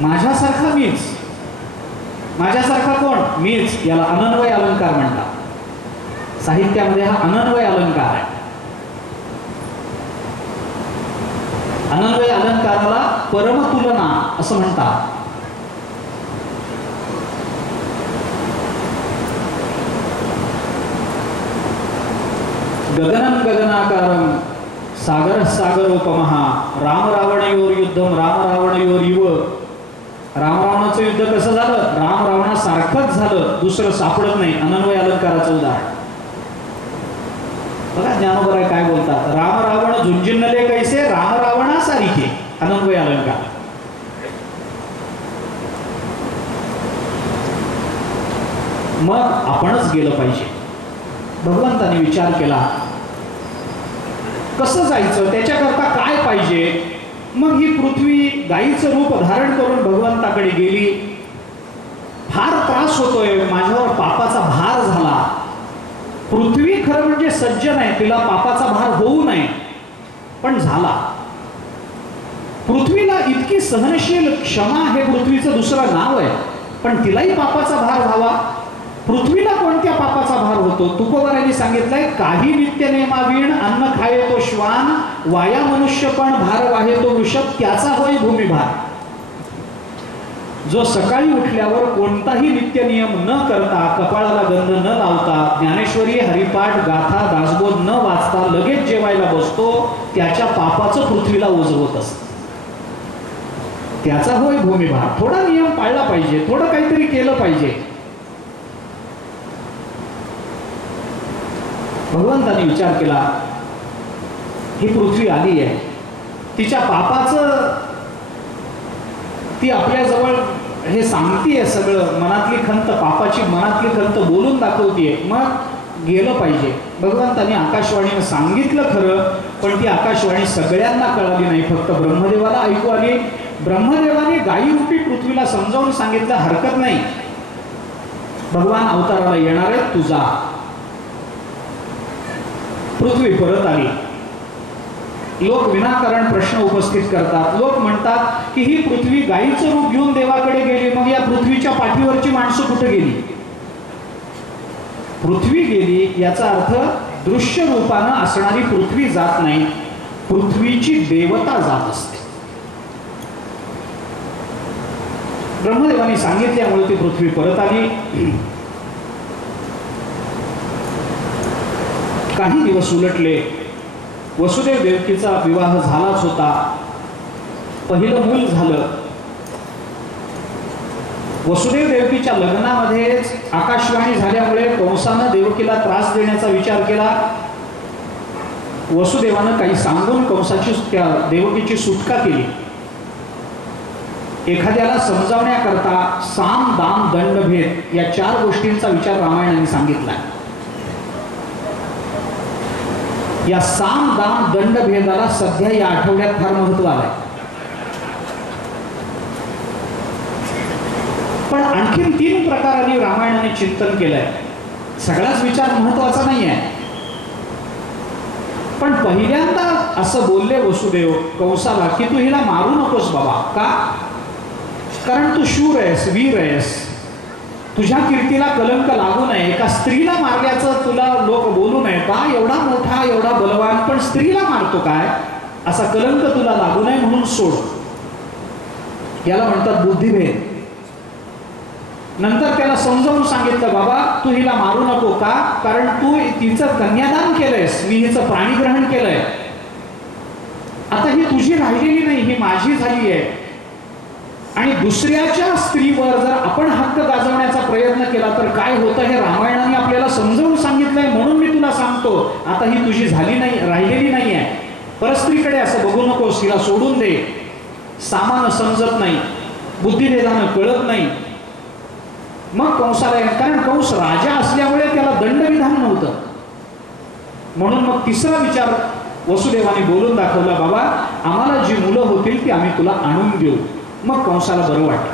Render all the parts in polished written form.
माझ्यासारखा मीच, माझ्यासारखा कोण? मीच. याला अनन्वय अलंकार म्हणतात. साहित्यामध्ये हा अनन्वय अलंकार आहे. अनन्वय अलंकाराला परमतुलना असं म्हणतात. गगनं गगनाकारं सागर सागरोपमः राम रावणयोर युद्धम राम रावणयोरिव. राम रावणाचं युद्ध कसं झालं? राम रावणासारखंच झालं, दुसरं सापडत नाही. अनन्वय अलंकाराचं उदाहरण बघा. ज्ञानोबराय काय बोलतात? राम रावण झुंझुनले कैसे राम रावणासारखे. अनन्वय अलंकार. मग आपणच गेलं पाहिजे. भगवंताने विचार केला कसं जायचं, त्याच्याकरता काय पाहिजे. मग ही पृथ्वी गायीचं रूप धारण करून भगवंताकडे गेली. फार त्रास होतोय, माझ्यावर पापाचा भार झाला. पृथ्वी खरं म्हणजे सज्जन आहे, तिला पापाचा भार होऊ नये, पण झाला. पृथ्वीला इतकी सहनशील क्षमा हे पृथ्वीचं दुसरं नाव आहे, पण तिलाही पापाचा भार व्हावा. पृथ्वीला कोणत्या पापाचा भार होतो? तुकोबारांनी सांगितलंय, काही नित्य नेमावीण अन्न खाये तो श्वान, वाया मनुष्य पण भार वाहे तो वृषभ, त्याचा होय भूमिभार. जो सकाळी उठल्यावर कोणताही नित्य नियम न करता, कपाळाला गंध न लावता, ज्ञानेश्वरी हरिपाठ गाथा दासबोध न वाचता लगेच जेवायला बसतो, त्याच्या पापाचं पृथ्वीला ओझ होत असतं. त्याचा होय भूमिभार. थोडा नियम पाळला पाहिजे, थोडं काहीतरी केलं पाहिजे. भगवंताने विचार केला, ही पृथ्वी आली आहे, तिच्या पापाचं ती आपल्याजवळ हे सांगतीये सगळं, मनातली खंत, पापाची मनातली खंत बोलून दाखवतीये. मग गेलं पाहिजे. भगवंताने आकाशवाणीनं सांगितलं खरं, पण ती आकाशवाणी सगळ्यांना कळाली नाही, फक्त ब्रह्मदेवाला ऐकू आली. ब्रह्मदेवाने गायीरूपी पृथ्वीला समजावून सांगितलं, हरकत नाही, भगवान अवताराला येणार आहे, तू जा. पृथ्वी परत आली. लोक विनाकारण प्रश्न उपस्थित करतात. लोक म्हणतात की ही पृथ्वी गायीचं रूप घेऊन देवाकडे गेली, मग या पृथ्वीच्या पाठीवरची माणसं कुठे गेली? पृथ्वी गेली याचा अर्थ दृश्य रूपानं असणारी पृथ्वी जात नाही, पृथ्वीची देवता जात असते. ब्रह्मदेवाने सांगितल्यामुळे ती पृथ्वी परत आली. काही दिवस उलटले. वसुदेव देवकीचा विवाह झालाच होता. पहिलं मूल झालं. वसुदेव देवकीच्या लग्नामध्येच आकाशवाणी झाल्यामुळे कंसानं देवकीला त्रास देण्याचा विचार केला. वसुदेवानं काही सांगून कंसाची त्या देवकीची सुटका केली. एखाद्याला समजावण्याकरता साम दाम दंड भेद या 4 गोष्टींचा विचार रामायणाने सांगितला. या साम दाम दंड भेदाला सध्या या आठवड्यात फार महत्व आलंय. पण आणखीन 3 प्रकारांनी रामायणाने चिंतन केलंय. सगळाच विचार महत्वाचा नाही आहे. पण पहिल्यांदा असं बोलले वसुदेव कंसाला की तू हिला मारू नकोस बाबा. का? कारण तू शूर आहेस, वीर आहेस, तुझ्या कीर्तीला कलंक लागू नये. एका स्त्रीला मारल्याचं तुला लोक बोलू नये का? एवढा मोठा, एवढा बलवान, पण स्त्रीला मारतो काय? असा कलंक तुला लागू नये म्हणून सोड. याला म्हणतात बुद्धिभेद. नंतर त्याला समजावून सांगितलं, बाबा तू हिला मारू नको. का? कारण तू तिचं कन्यादान केलंयस, मी हिचं प्राणीग्रहण केलंय. आता ही तुझी राहिलेली नाही, ही माझी झाली आहे. आणि दुसऱ्याच्या स्त्रीवर जर आपण हक्क गाजवण्याचा प्रयत्न केला तर काय होतं हे रामायणाने आपल्याला समजावून सांगितलंय. म्हणून मी तुला सांगतो, आता ही तुझी झाली नाही, राहिलेली नाही आहे. परस्त्रीकडे असं बघू नकोस, तिला सोडून दे. सामान्य समजत नाही, बुद्धिभेदानं कळत नाही. मग कंसाला, कारण कंस राजा असल्यामुळे त्याला दंडविधान नव्हतं, म्हणून मग तिसरा विचार वसुदेवाने बोलून दाखवला, बाबा आम्हाला जी मुलं होतील ती आम्ही तुला आणून देऊ. मग कंसाला बरं वाटलं.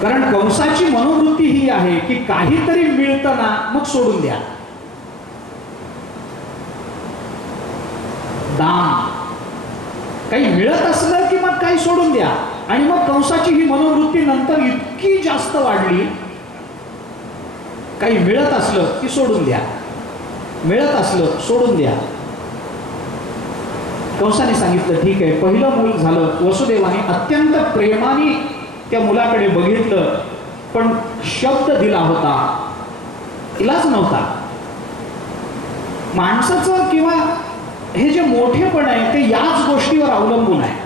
कारण कंसाची मनोवृत्ती ही आहे की काहीतरी मिळतं ना मग सोडून द्या. दाम काही मिळत असलं की मग काही सोडून द्या. द्या. आणि मग कंसाची ही मनोवृत्ती नंतर इतकी जास्त वाढली, काही मिळत असलं की सोडून द्या, मिळत असलं सोडून द्या. कंसाने सांगितलं ठीक आहे. पहिलं मूल झालं. वसुदेवाने अत्यंत प्रेमाने त्या मुलाकडे बघितलं, पण शब्द दिला होता, इलाज नव्हता. माणसाचं किंवा हे जे मोठेपण आहे ते याच गोष्टीवर अवलंबून आहे.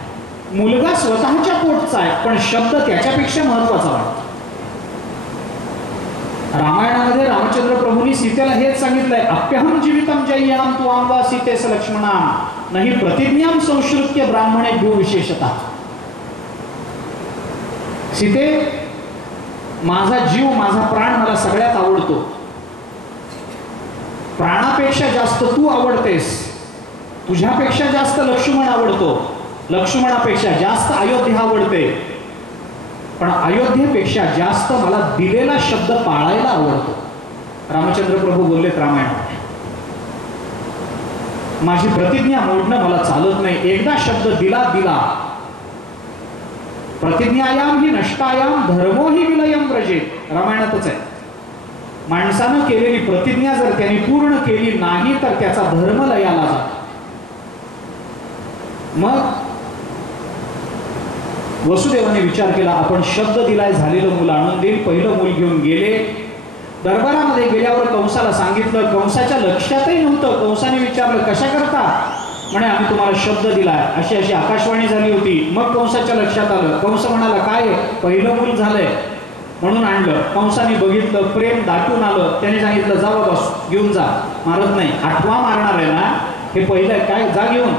मुलगा स्वतःच्या पोटचा आहे, पण शब्द त्याच्यापेक्षा महत्वाचा वाटतो. रामायणामध्ये रामचंद्र प्रभूंनी सीतेला हेच सांगितलंय, अप्यहम जीवितम जय्याम त्वाम वा सीतेस लक्ष्मणाम नाही प्रतिज्ञाम संश्रुत्य ब्राह्मणेभ्यो विशेषतः. सीते, माझा जीव, माझा प्राण मला सगळ्यात आवडतो. प्राणापेक्षा जास्त तू आवडतेस, तुझ्यापेक्षा जास्त लक्ष्मण आवडतो, लक्ष्मणापेक्षा जास्त अयोध्या आवडते, पण अयोध्येपेक्षा जास्त मला दिलेला शब्द पाळायला आवडतो. रामचंद्र प्रभू बोललेत रामायणात, माझी प्रतिज्ञा मोडणं मला चालत नाही. एकदा शब्द दिला दिला. प्रतिज्ञायाम ही नष्टायाम धर्मो ही विलयम व्रजेत, रामायणातच आहे. माणसानं केलेली प्रतिज्ञा जर त्यांनी पूर्ण केली नाही तर त्याचा धर्म लयाला जातो. मग वसुदेवाने विचार केला, आपण शब्द दिलाय, झालेलं मूल आणून देईल. पहिलं मूल घेऊन गेले. दरबारामध्ये गेल्यावर कंसाला सांगितलं. कंसाच्या लक्षातही नव्हतं. कंसाने विचारलं, कशा करता? म्हणे, आम्ही तुम्हाला शब्द दिलाय, अशी अशी आकाशवाणी झाली होती. मग कंसाच्या लक्षात आलं. कंस म्हणाला, काय पहिलं मूल झालंय म्हणून आणलं. कंसाने बघितलं, प्रेम दाटून आलं. त्याने सांगितलं, जा बाबा घेऊन जा, मारत नाही. 8वा मारणार आहे ना, हे पहिलं आहे काय, जा घेऊन.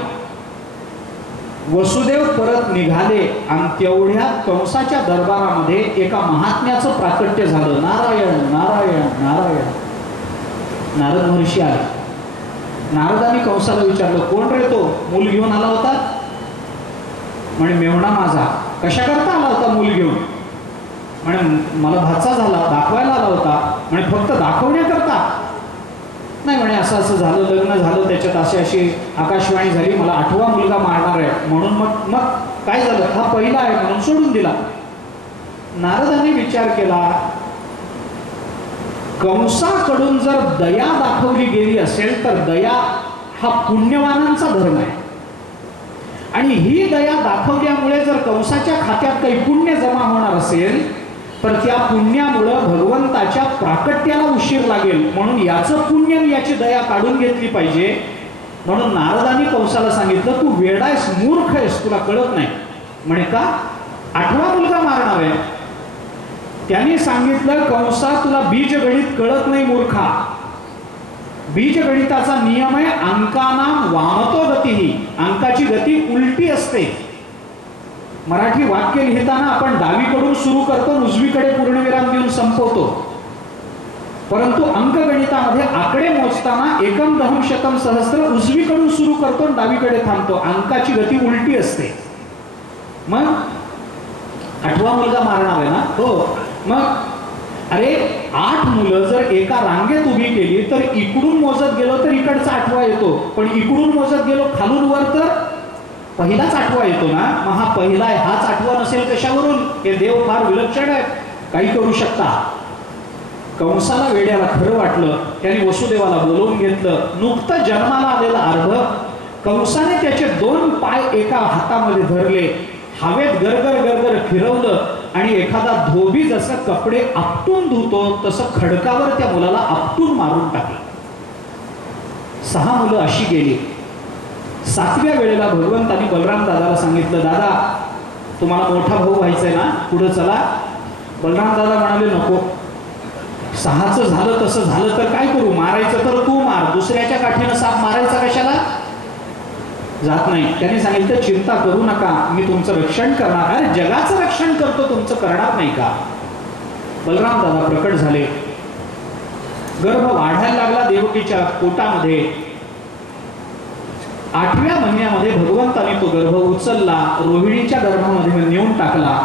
वसुदेव परत निघाले आणि तेवढ्यात कंसाच्या दरबारामध्ये एका महात्म्याचं प्राकट्य झालं. नारायण नारायण नारायण. नारद महर्षी आले. नारदाने कंसाला विचारलं, कोण रे तो, मूल घेऊन आला होता? म्हणे, मेवणा माझा. कशा करता आला होता मूल घेऊन? म्हणे, मला भाचा झाला, दाखवायला आला होता. म्हणे, फक्त दाखवण्याकरता? नाही म्हणे, असं असं झालं, लग्न झालं, त्याच्यात अशी अशी आकाशवाणी झाली, मला 8वा मुलगा मारणार आहे म्हणून. मग काय झालं, हा पहिला आहे म्हणून सोडून दिला. नारदाने विचार केला, कंसाकडून जर दया दाखवली गेली असेल तर दया हा पुण्यवानांचा धर्म आहे. आणि ही दया दाखवल्यामुळे जर कंसाच्या खात्यात काही पुण्य जमा होणार असेल तर त्या पुण्यामुळं भगवंताच्या प्राकट्याला उशीर लागेल. म्हणून याचं पुण्य, याची दया काढून घेतली पाहिजे. म्हणून नारदानी कंसाला सांगितलं, तू वेडा आहेस, मूर्ख आहेस, तुला कळत नाही. म्हणे, का? 8वा मुलगा मारणार आहे. त्यांनी सांगितलं, कंसा, तुला बीजगणित कळत नाही मूर्खा. बीजगणिताचा नियम आहे अंकानाम वामतो गतीही, अंकाची गती उलटी असते. मराठी वाक्य लिहिताना आपण डावीकडून सुरू करतो, उजवीकडे पूर्णविराम देऊन संपवतो. परंतु अंकगणितामध्ये आकडे मोजताना एकम दहम शतम सहस्त्र उजवीकडून सुरू करतो, डावीकडे थांबतो. अंकाची गती उलटी असते. मग 8वा मुलगा मारणार आहे ना? हो. मग अरे 8 मुलं जर एका रांगेत उभी केली तर इकडून मोजत गेलो तर इकडचा 8वा येतो, पण इकडून मोजत गेलो खालून वर तर पहिलाच 8वा येतो ना. मग हा पहिला आहे, हाच 8वा नसेल कशावरून? हे देव फार विलक्षण आहेत, काही करू शकता. कंसाला वेड्याला खरं वाटलं. त्याने वसुदेवाला बोलवून घेतलं. नुकतं जन्माला आलेला अर्भ. कंसाने त्याचे 2 पाय एका हातामध्ये धरले, हवेत गरगर गरगर फिरवलं आणि एखादा धोबी जसं कपडे आपटून धुतो तसं खडकावर त्या मुलाला आपटून मारून टाकलं. 6 मुलं अशी गेली. 7व्या वेळेला भगवंतानी बलराम दादाला सांगितलं, दादा तुम्हाला मोठा भाऊ व्हायचंय ना, पुढे चला. बलराम दादा म्हणाले, नको. 6चं झालं तसं झालं तर काय करू, मारायचं तर तू मार, दुसऱ्याच्या काठीनं साप मारायचा कशाला? जात नाही. त्यांनी सांगितलं, चिंता करू नका, मी तुमचं रक्षण करणार. अरे जगाचं रक्षण करतो, तुमचं करणार नाही का? बलराम दादा प्रकट झाले. गर्भ वाढायला लागला देवकीच्या पोटामध्ये. 8व्या महिन्यामध्ये भगवंताने तो गर्भ उचलला, रोहिणीच्या गर्भामध्ये नेऊन टाकला.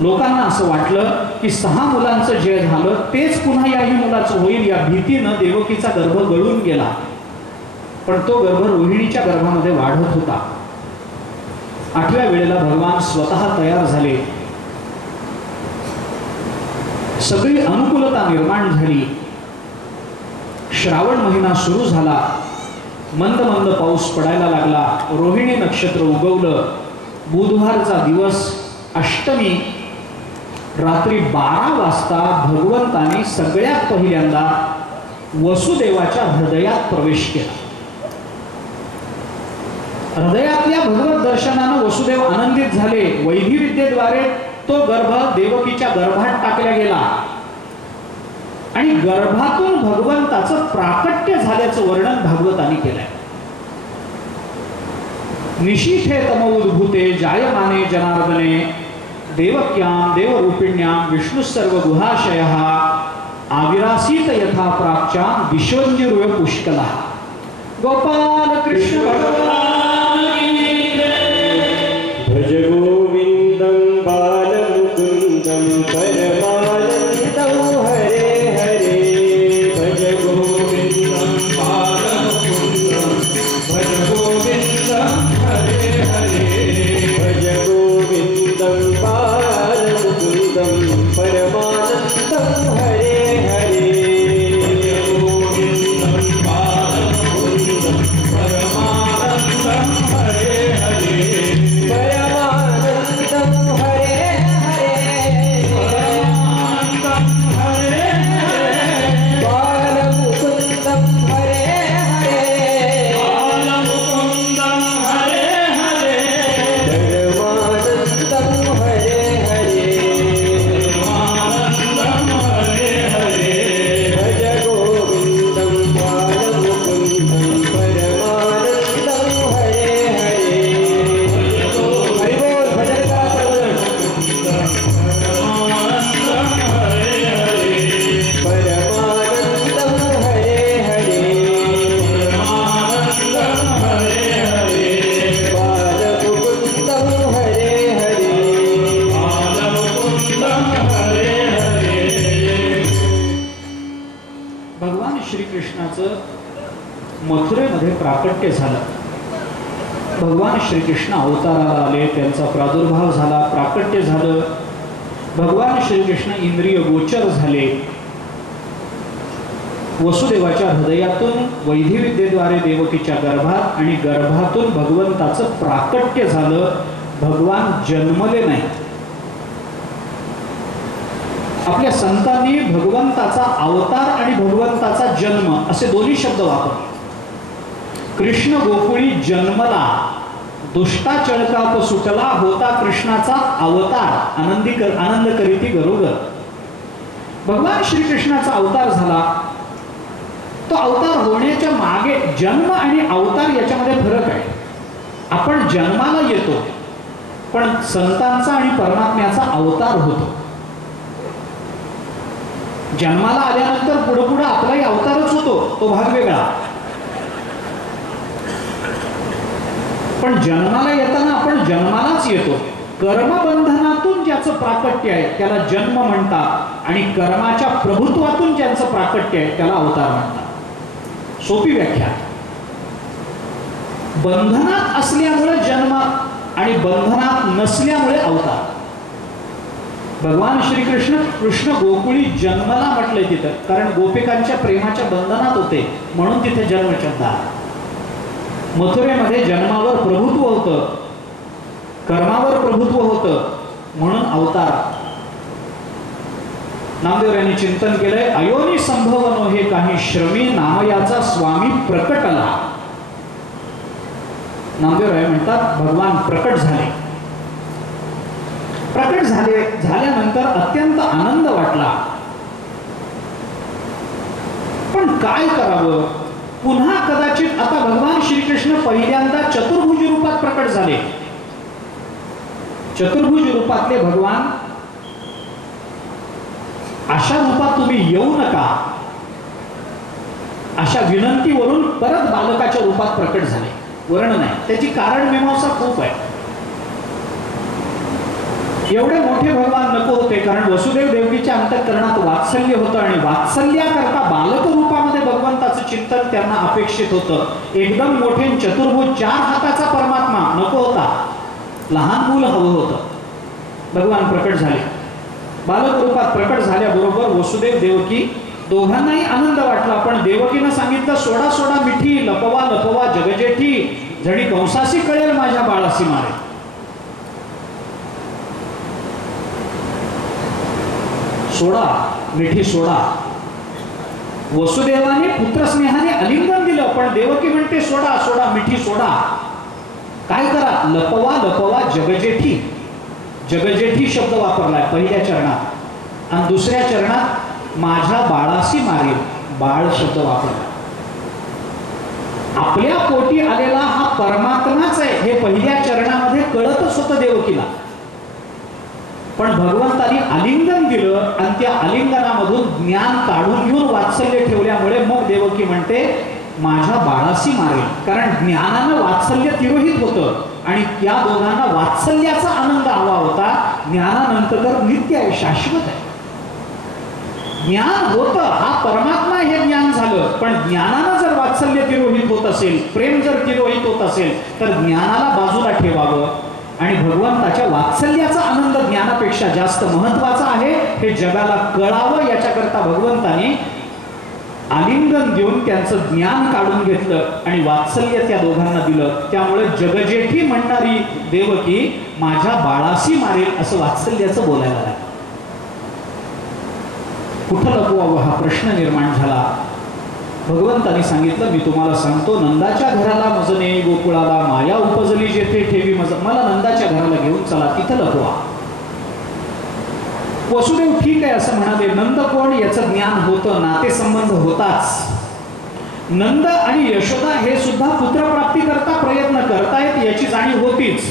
लोकांना असं वाटलं की 6 मुलांचं जे झालं तेच पुन्हा याही मुलाचं होईल. या भीतीनं देवकीचा गर्भ गळून गेला. पण तो गर्भ रोहिणीच्या गर्भामध्ये वाढत होता. 8व्या वेळेला भगवान स्वतः तयार झाले. सगळी अनुकूलता निर्माण झाली. श्रावण महिना सुरू झाला. मंद मंद पाऊस पडायला लागला. रोहिणी नक्षत्र उगवलं. बुधवारचा दिवस, अष्टमी, रात्री 12 वाजता भगवंताने सगळ्यात पहिल्यांदा वसुदेवाच्या हृदयात प्रवेश केला. हृदयातल्या भगवत दर्शनानं वसुदेव आनंदित झाले. वैधी विद्येद्वारे तो गर्भ देवकीच्या गर्भात टाकला गेला आणि गर्भातून भगवंताचं प्राकट्य झाल्याचं वर्णन भागवताने केलंय. निशीथे तमोद्भूते जायमाने जनार्दने देवक्यां देवरूपिण्यां विष्णु सर्व गुहाशयः आविरासीत यथा प्राच्या विश्वन्यरूय पुष्कला. गोपाल कृष्ण भगवान की जय. भज गोविंदं बालमुकुंदं परमानंदं हरे हरे. भज गोविंदं बालमुकुंदं भज गोविंदं हरे हरे. भज गोविंदं बालमुकुंदं परमानंदं हरे हरे. भज गोविंदं बालमुकुंदं परमानंदं हरे हरे. परमानंदं हरे हरे. परमानंदं हरे हरे. बालमुकुंदं हरे हरे. बालमुकुंदं हरे हरे. परमानंदं हरे हरे. परमानंदं हरे हरे. भज गोविंदं बालमुकुंदं परमानंदं हरे हरे. हरि बोल. भजन करा सर्वजण. परमानंदं हरे हरे. परमानंदं हरे हरे. परमानंदं हरे हरे. बालमुकुंदं हरे हरे. बालमुकुंदं हरे हरे. भगवान श्रीकृष्णाचं मथुरेमध्ये प्राकट्य झालं. भगवान श्रीकृष्ण अवताराला आले. त्यांचा प्रादुर्भाव झाला. प्राकट्य झालं. भगवान श्रीकृष्ण इंद्रिय गोचर झाले. वसुदेवाच्या हृदयातून वैधी विद्येद्वारे देवकीच्या गर्भात आणि गर्भातून भगवंताचं प्राकट्य झालं. भगवान जन्मले नाही. आपल्या संतांनी भगवंताचा अवतार आणि भगवंताचा जन्म असे दोन्ही शब्द वापरले. कृष्ण गोकुळी जन्मला, दुष्टाचळकाप सुटला, होता कृष्णाचा अवतार, आनंद करीती गरोदर. भगवान श्रीकृष्णाचा अवतार झाला. तो अवतार होण्याच्या मागे जन्म आणि अवतार याच्यामध्ये फरक आहे. आपण जन्माला येतो, पण संतांचा आणि परमात्म्याचा अवतार होतो. जन्माला आल्यानंतर पुढे पुढे आपलाही अवतारच होतो, तो भाग वेगळा. पण जन्माला येताना आपण जन्मालाच येतो. कर्मबंधनातून ज्याचं प्राकट्य आहे त्याला जन्म म्हणतात आणि कर्माच्या प्रभुत्वातून ज्याचं प्राकट्य आहे त्याला अवतार म्हणतात. सोपी व्याख्या. बंधनात असल्यामुळे जन्म आणि बंधनात नसल्यामुळे अवतार. भगवान श्रीकृष्ण कृष्ण गोकुळी जन्मला म्हटलंय तिथं, कारण गोपिकांच्या प्रेमाच्या बंधनात होते म्हणून तिथे जन्मशब्द आला. मथुरेमध्ये जन्मावर प्रभुत्व होतं, कर्मावर प्रभुत्व होतं म्हणून अवतार. नामदेव यांनी चिंतन केलंय. अयोनी संभवनो हे काही श्रमी नामयाचा स्वामी प्रकटला. नामदेव राय म्हणतात भगवान प्रकट झाले. प्रकट झाल्यानंतर अत्यंत आनंद वाटला. पण काय करावं? पुन्हा कदाचित आता भगवान श्रीकृष्ण पहिल्यांदा चतुर्भुज रूपात प्रकट झाले. चतुर्भुज रूपातले भगवान अशा रूपात तुम्ही येऊ नका अशा विनंतीवरून परत बालकाच्या रूपात प्रकट झाले. वर्णन आहे त्याची, कारण मीमांसा खूप आहे. एवढे मोठे भगवान नको होते, कारण वसुदेव देवकीच्या अंतःकरणात वात्सल्य होतं आणि वात्सल्याकरता बालक रूपामध्ये भगवंताचं चिंतन त्यांना अपेक्षित होतं. एकदम मोठे चतुर्भुज 4 हाताचा परमात्मा नको होता. लहान मूल हवं होतं. भगवान प्रकट झाले. बालक रूपात प्रकट झाल्याबरोबर वसुदेव देवकी दोघांनाही आनंद वाटला. पण देवकीनं सांगितलं, सोडा सोडा मिठी, लपवा लपवा जगजेठी, जणी कंसासी कळेल माझ्या बाळासी मारे. सोडा मिठी सोडा. वसुदेवाने पुत्रस्नेहाने आलिंगन दिलं, पण देवकी म्हणते सोडा सोडा मिठी सोडा. काय करा? लपवा लपवा जगजेठी. जगजेठी शब्द वापरलाय पहिल्या चरणात, आणि दुसऱ्या चरणात माझ्या बाळासी मारेल, बाळ शब्द वापरला. आपल्या पोटी आलेला हा परमात्माच आहे हे पहिल्या चरणामध्ये कळतच होतं देवकीला. पण भगवंतानी आलिंगन दिलं आणि त्या आलिंगनामधून ज्ञान काढून घेऊन वात्सल्य ठेवल्यामुळे मग देवकी म्हणते माझ्या बाळासी मारेल. कारण ज्ञानानं वात्सल्य तिरोहित होतं आणि त्या दोघांना वात्सल्याचा आनंद हवा होता. ज्ञानानंतर नित्य आहे, शाश्वत आहे. ज्ञान होतं, हा परमात्मा हे ज्ञान झालं, पण ज्ञानानं जर वात्सल्य तिरोहित होत असेल, प्रेम जर तिरोहित होत असेल, तर ज्ञानाला बाजूला ठेवावं आणि भगवंताच्या वात्सल्याचा आनंद ज्ञानापेक्षा जास्त महत्वाचा आहे हे जगाला कळावं. याच्याकरता भगवंताने आलिंगन देऊन त्यांचं ज्ञान काढून घेतलं आणि वात्सल्य त्या दोघांना दिलं. त्यामुळे जगजेठी म्हणणारी देवकी माझ्या बाळासी मारेल असं वात्सल्याचं बोलायला लागलं. कुठं लपवावं हा प्रश्न निर्माण झाला. भगवंतानी सांगितलं, मी तुम्हाला सांगतो, नंदाच्या घराला मजने गोकुळाला, माया उपजली जेथे ठेवी मज, मला नंदाच्या घराला घेऊन चला, तिथं लपवा. वसुदेव ठीक आहे असं म्हणाले. नंद कोण याचं ज्ञान होतं, नातेसंबंध होताच. नंद आणि यशोदा हे सुद्धा पुत्रप्राप्ती करता प्रयत्न करतायत याची जाणीव होतीच.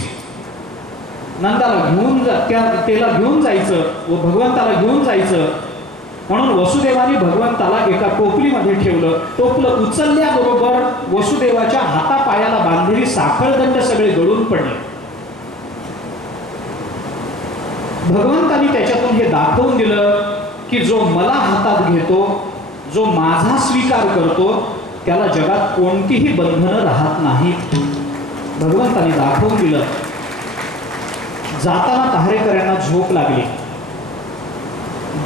नंदाला घेऊन त्याला घेऊन जायचं व भगवंताला घेऊन जायचं म्हणून वसुदेवाने भगवंताला एका टोपलीमध्ये ठेवलं. टोपलं उचलल्याबरोबर वसुदेवाच्या हातापायाला बांधलेली साखळदंड सगळे गळून पडले. भगवंतानी त्याच्यातून हे दाखवून दिलं की जो मला हातात घेतो, जो माझा स्वीकार करतो, त्याला जगात कोणतीही बंधनं राहत नाहीत. भगवंतानी दाखवून दिलं. जाताना तहारेकऱ्यांना झोप लागली.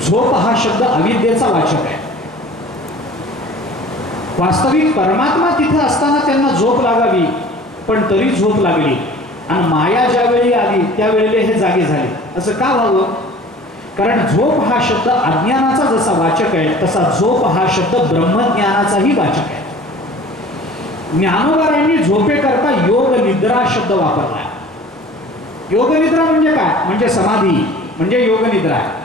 झोप हा शब्द अविद्येचा वाचक आहे. वास्तविक परमात्मा तिथे असताना त्यांना झोप लागावी, पण तरी झोप लागली. आणि माया ज्यावेळी आली त्यावेळेला हे जागे झाले. असं का व्हावं? कारण झोप हा शब्द अज्ञानाचा जसा वाचक आहे, तसा झोप हा शब्द ब्रह्मज्ञानाचाही वाचक आहे. ज्ञानोबारांनी झोपेकरता योग निद्रा शब्द वापरला. योग निद्रा म्हणजे काय? म्हणजे समाधी, म्हणजे योग निद्रा आहे.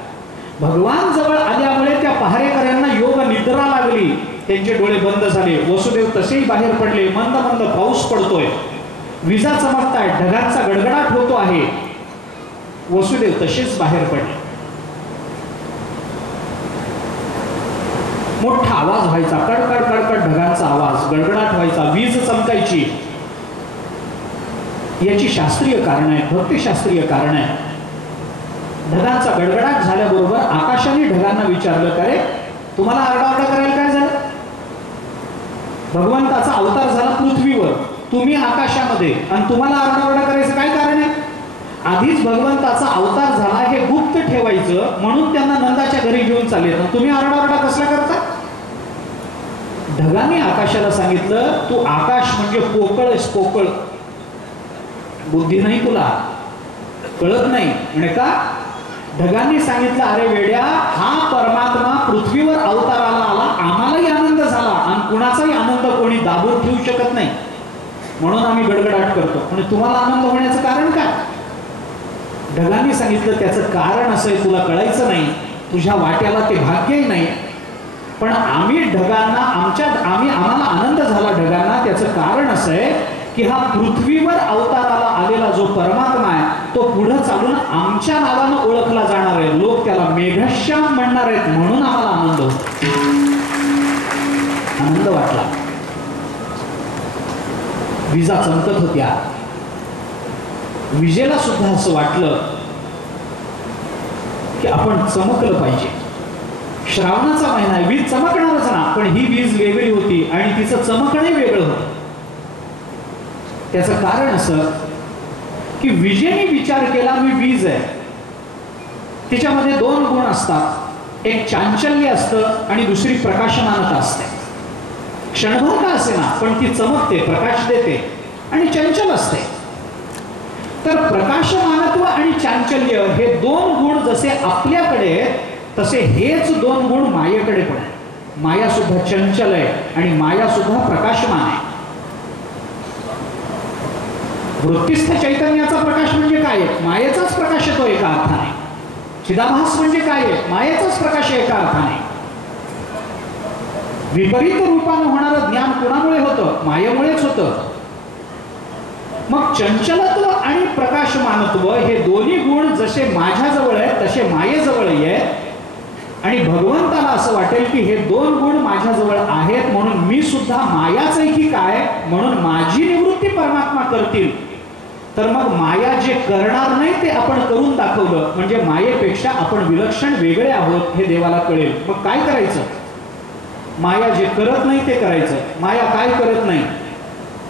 भगवान जवळ आल्यामुळे त्या पहारेकऱ्यांना योग निद्रा लागली. त्यांचे डोळे बंद झाले. वसुदेव तसेही बाहेर पडले. मंद मंद पाऊस पडतोय, विजा चमकताय, ढगांचा गडगडाट होतो आहे. वसुदेव तसेच बाहेर पडले. मोठा आवाज व्हायचा, कडकड कडकड ढगांचा आवाज, गडगडाट व्हायचा, वीज चमकायची. याची शास्त्रीय कारण आहे, भक्तिशास्त्रीय कारण आहे. ढगांचा गडगडाट झाल्याबरोबर आकाशाने ढगांना विचारलं, का रे तुम्हाला आरडाओरडा करायला काय झालं? भगवंताचा अवतार झाला पृथ्वीवर, तुम्ही आकाशामध्ये, आणि तुम्हाला आरडाओरडा करायचं काय कारण आहे? आधीच भगवंताचा अवतार झाला हे गुप्त ठेवायचं म्हणून त्यांना नंदाच्या घरी घेऊन चालले, तुम्ही आरडाओरडा कसला करता? ढगांनी आकाशाला सांगितलं, तू आकाश म्हणजे पोकळ आहेस, पोकळ. बुद्धी नाही तुला, कळत नाही म्हणे का? ढगांनी सांगितलं, अरे वेड्या, हा परमात्मा पृथ्वीवर अवताराला आला, आम्हालाही आनंद झाला आणि कुणाचाही आनंद कोणी दाबून ठेवू शकत नाही, म्हणून आम्ही गडगडाट करतो. म्हणजे तुम्हाला आनंद होण्याचं कारण काय? ढगांनी सांगितलं, त्याचं कारण असं आहे, तुला कळायचं नाही, तुझ्या वाट्याला ते भाग्यही नाही. पण आम्ही ढगांना आम्हाला आनंद झाला ढगांना, त्याचं कारण असं आहे की हा पृथ्वीवर अवताराला आलेला जो परमात्मा आहे तो पुढे चालून आमच्या नावानं ओळखला जाणार आहे. लोक त्याला मेघश्याम म्हणणार आहेत, म्हणून आम्हाला आनंद होतो. आनंद वाटला. विजा चमकत होत्या. विजेला सुद्धा असं वाटलं की आपण चमकलं पाहिजे. श्रावणाचा महिना आहे, वीज चमकणारच ना, पण ही वीज वेगळी होती आणि तिचं चमकणं वेगळं होतं. त्याचं कारण असं की विजेने विचार केला मी वीज आहे. तिच्यामध्ये दोन गुण असतात, एक चांचल्य असतं आणि दुसरी प्रकाशमानता असते. क्षणभर का असेना पण ती चमकते, प्रकाश देते आणि चंचल असते. तर प्रकाशमानत्व आणि चांचल्य हे दोन गुण जसे आपल्याकडे तसे हेच दोन गुण मायेकडे पण आहे. माया सुद्धा चंचल आहे आणि माया सुद्धा प्रकाशमान आहे. वृत्तिस्थ चैतन्याचा प्रकाश म्हणजे काय? मायेचाच प्रकाश येतो एका अर्थाने. चिदाभास म्हणजे काय? मायेचाच प्रकाश एका अर्थाने. विपरीत रूपाने होणारं ज्ञान कुणामुळे होतं? मायेमुळेच होतं. मग चंचलत्व आणि प्रकाशमानत्व हे दोन्ही गुण जसे माझ्याजवळ आहेत तसे मायेजवळही आहे. आणि भगवंताला असं वाटेल की हे दोन गुण माझ्याजवळ आहेत म्हणून मी सुद्धा मायाच आहे की काय, म्हणून माझी निवृत्ती परमात्मा करतील. तर मग माया जे करणार नाही ते आपण करून दाखवलं म्हणजे मायेपेक्षा आपण विलक्षण वेगळे आहोत हे देवाला कळेल. मग काय करायचं? माया जे करत नाही ते करायचं. माया काय करत नाही?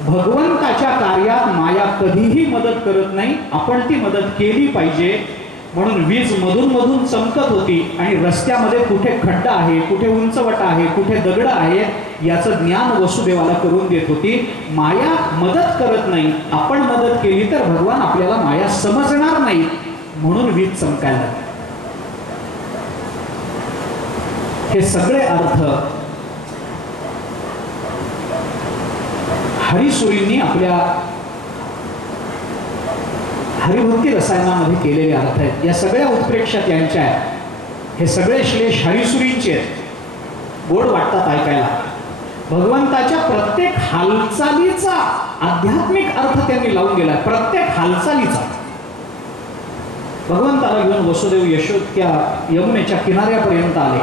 भगवंताच्या कार्यात माया कधीही मदत करत नाही, आपण ती मदत केली पाहिजे. म्हणून वीज मधून मधून चमकत होती आणि रस्त्यामध्ये कुठे खड्डा आहे, कुठे उंचवटा आहे, कुठे दगड आहे याचं ज्ञान वसुदेवाला करून देत होती. माया मदत करत नाही, आपण मदत केली तर भगवान आपल्याला माया समजणार नाही म्हणून वीज चमकायला लागली. हे सगळे अर्थ हरिसुरींनी आपल्या हरिभक्ती रसायनामध्ये केलेले अर्थ आहेत. या सगळ्या उत्प्रेक्षा त्यांच्या आहेत. हे सगळे श्लेष हरिसुरींचे आहेत. गोड वाटतात ऐकायला. भगवंताच्या प्रत्येक हालचालीचा आध्यात्मिक अर्थ त्यांनी लावून गेला. प्रत्येक हालचालीचा. भगवंताला घेऊन वसुदेव यशोद्या यमुनेच्या किनाऱ्यापर्यंत आले.